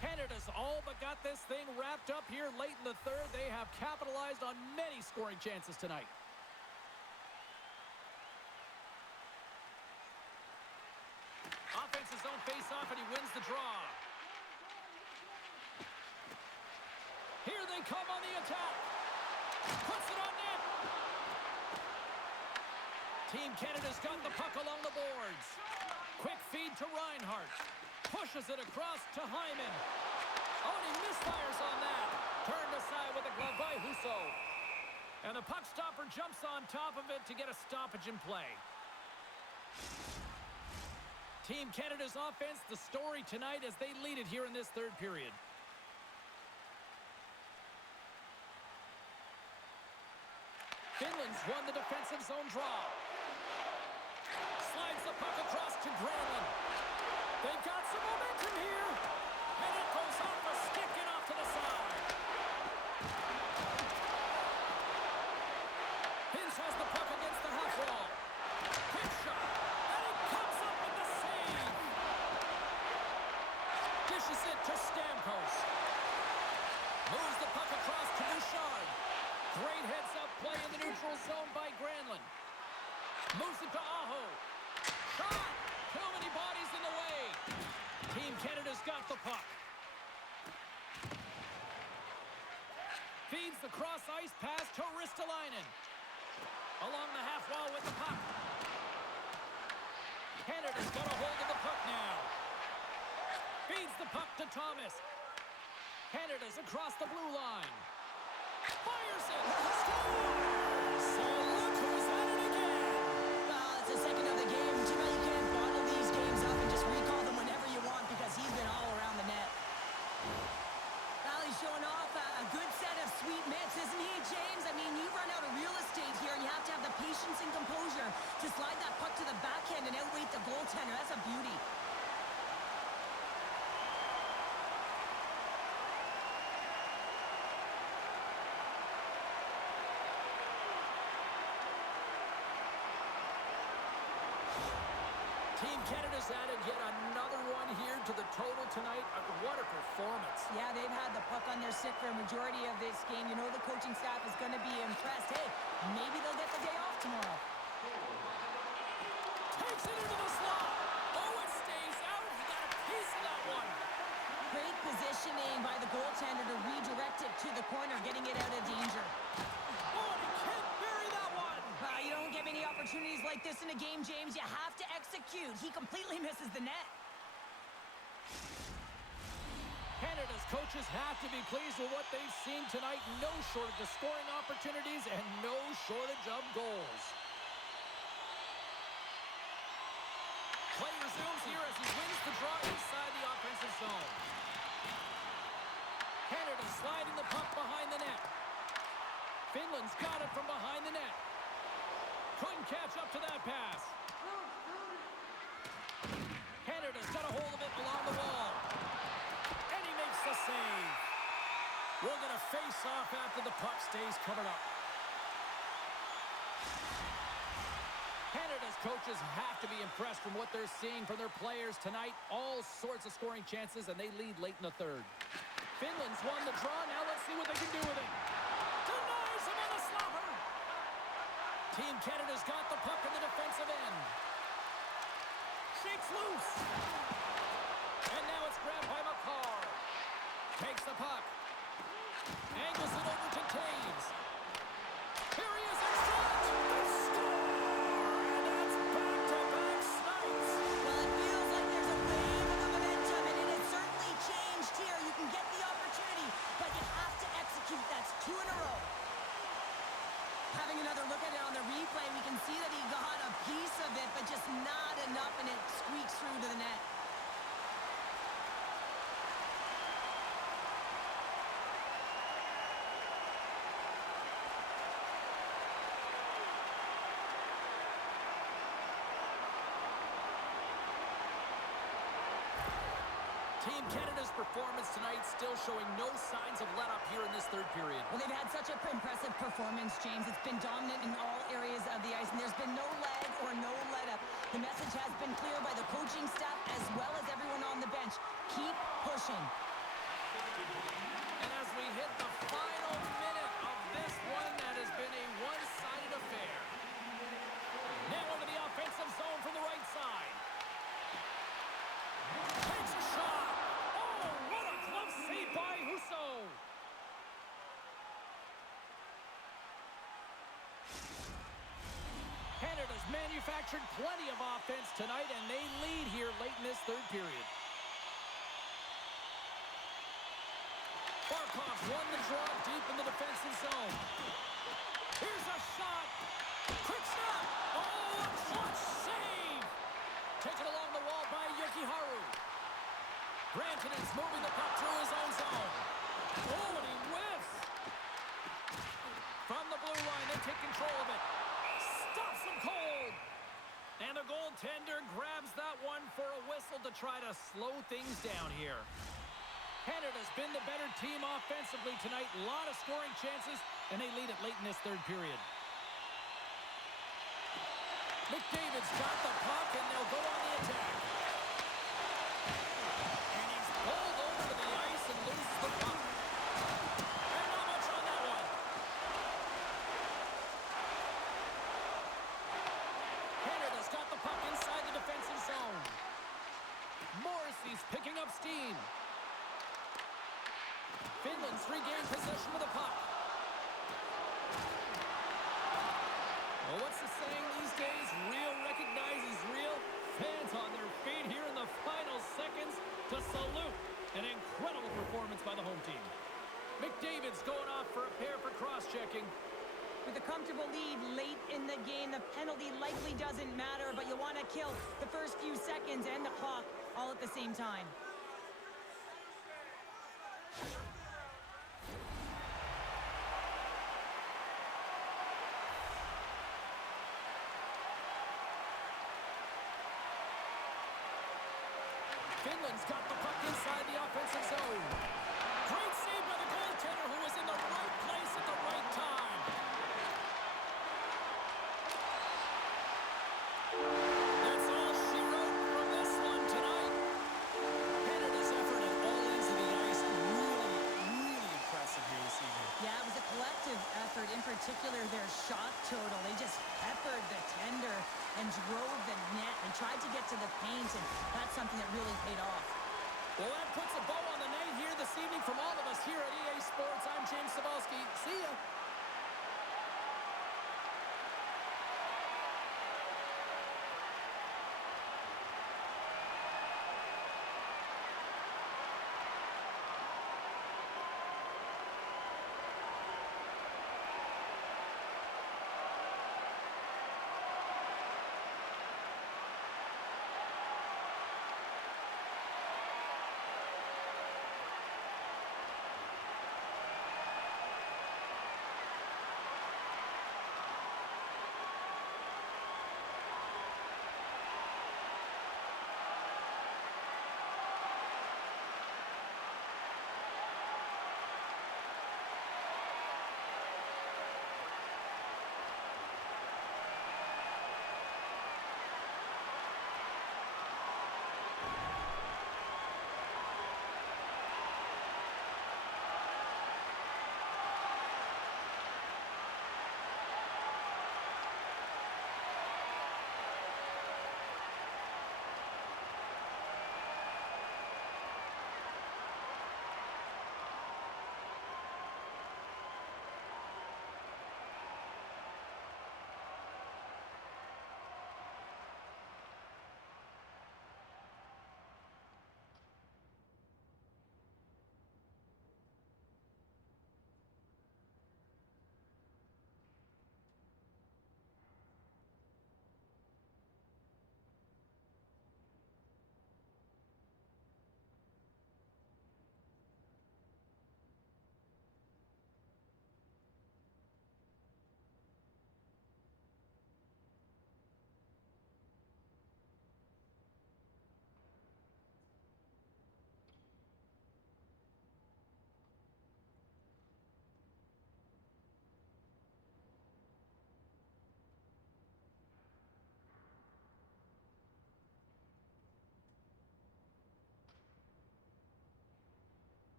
Canada's all but got this thing wrapped up here late in the third. They have capitalized on many scoring chances tonight. Offensive zone face-off, and he wins the draw. Here they come on the attack. Puts it on net. Team Canada's got the puck along the boards. Quick feed to Reinhart. Pushes it across to Hyman. Oh, and he misfires on that. Turned aside with a glove by Husso. And the puck stopper jumps on top of it to get a stoppage in play. Team Canada's offense, the story tonight as they lead it here in this third period. Finland's won the defensive zone draw. Slides the puck across to Granlund. They've got some momentum here. And it goes off a stick and off to the side. Hintz has the puck against the half wall. Hit shot. And it comes up with the save. Dishes it to Stamkos. Moves the puck across to Bouchard. Great heads-up play in the neutral zone by Granlund. Moves it to Aho. Shot! Too many bodies in the way. Team Canada's got the puck. Feeds the cross-ice pass to Ristolainen. Along the half wall with the puck. Canada's got a hold of the puck now. Feeds the puck to Thomas. Canada's across the blue line. Fires it! Scores! So look who's at it again! Well, it's the second of the game. Too bad you can't bottle these games up and just recall them whenever you want because he's been all around the net. Well, he's showing off a good set of sweet mitts, isn't he, James? I mean, you've run out of real estate here, and you have to have the patience and composure to slide that puck to the backhand and outweight the goaltender. That's a beauty. Team Canada's added yet another one here to the total tonight. What a performance. Yeah, they've had the puck on their stick for a majority of this game. You know the coaching staff is going to be impressed. Hey, maybe they'll get the day off tomorrow. Takes it into the slot. Oh, it stays out. He got a piece of that one. Great positioning by the goaltender to redirect it to the corner, getting it out of danger. Oh, and he can't bury that one. You don't get many opportunities like this in a game, James. You have to execute. He completely misses the net. Canada's coaches have to be pleased with what they've seen tonight. No shortage of scoring opportunities and no shortage of goals. Play resumes here as he wins the draw inside the offensive zone. Canada sliding the puck behind the net. Finland's got it from behind the net. Couldn't catch up to that pass. Canada's got a hold of it along the wall. And he makes the save. We're going to face off after the puck stays covered up. Canada's coaches have to be impressed from what they're seeing from their players tonight. All sorts of scoring chances, and they lead late in the third. Finland's won the draw. Now let's see what they can do with it. Denies him on the slapper. Team Canada's got the puck in the defensive end. Shakes loose. And now it's grabbed by McCarr. Takes the puck. Angles it over to Taves. Here he is in front. They score! And that's back-to-back snipes. Well, it feels like there's a wave of momentum, and it has certainly changed here. You can get the opportunity, but you have to execute. That's 2 in a row. Having another look at it on the replay, we can see that he got a piece of it, but just not enough, and it squeaks through to the net. Team Canada's performance tonight still showing no signs of let-up here in this third period. Well, they've had such an impressive performance, James. It's been dominant in all areas of the ice, and there's been no lag or no let-up. The message has been clear by the coaching staff as well as everyone on the bench. Keep pushing. And as we hit the final minute of this one, that has been a one-sided affair. Now into the offensive zone from the right side. Takes a shot. Oh, what a glove save by Husso. Canada's manufactured plenty of offense tonight, and they lead here late in this third period. Barkov won the draw deep in the defensive zone. Here's a shot. Quick snap. Oh, a clutch save. Taken along the wall by Yokiharu. Granton is moving the puck through his own zone. Oh, and he whiffs. From the blue line, they take control of it. Stops him cold. And the goaltender grabs that one for a whistle to try to slow things down here. Canada's been the better team offensively tonight. A lot of scoring chances, and they lead it late in this third period. McDavid's got the puck, and they'll go on the attack. And he's pulled over to the ice and loses the puck. And not much on that one. Canada's got the puck inside the defensive zone. Morrissey's picking up steam. Finland's regained possession of the puck. Well, what's the saying these days? Real recognizes real. Fans on their feet here in the final seconds to salute an incredible performance by the home team. McDavid's going off for a pair for cross-checking. With a comfortable lead late in the game, the penalty likely doesn't matter, but you want to kill the first few seconds and the clock all at the same time. Finland's got the puck inside the offensive zone. Great save by the goaltender, who was in the right place at the right time. That's all she wrote from this one tonight. Canada's effort at all ends of the ice really impressive here this evening. Yeah, it was a collective effort, in particular their shot total. They just peppered the tender and drove the net. They tried to get to the paint, and that's something that really paid off. Well, that puts a bow on the night here this evening. From all of us here at EA Sports, I'm James Cebulski. See ya.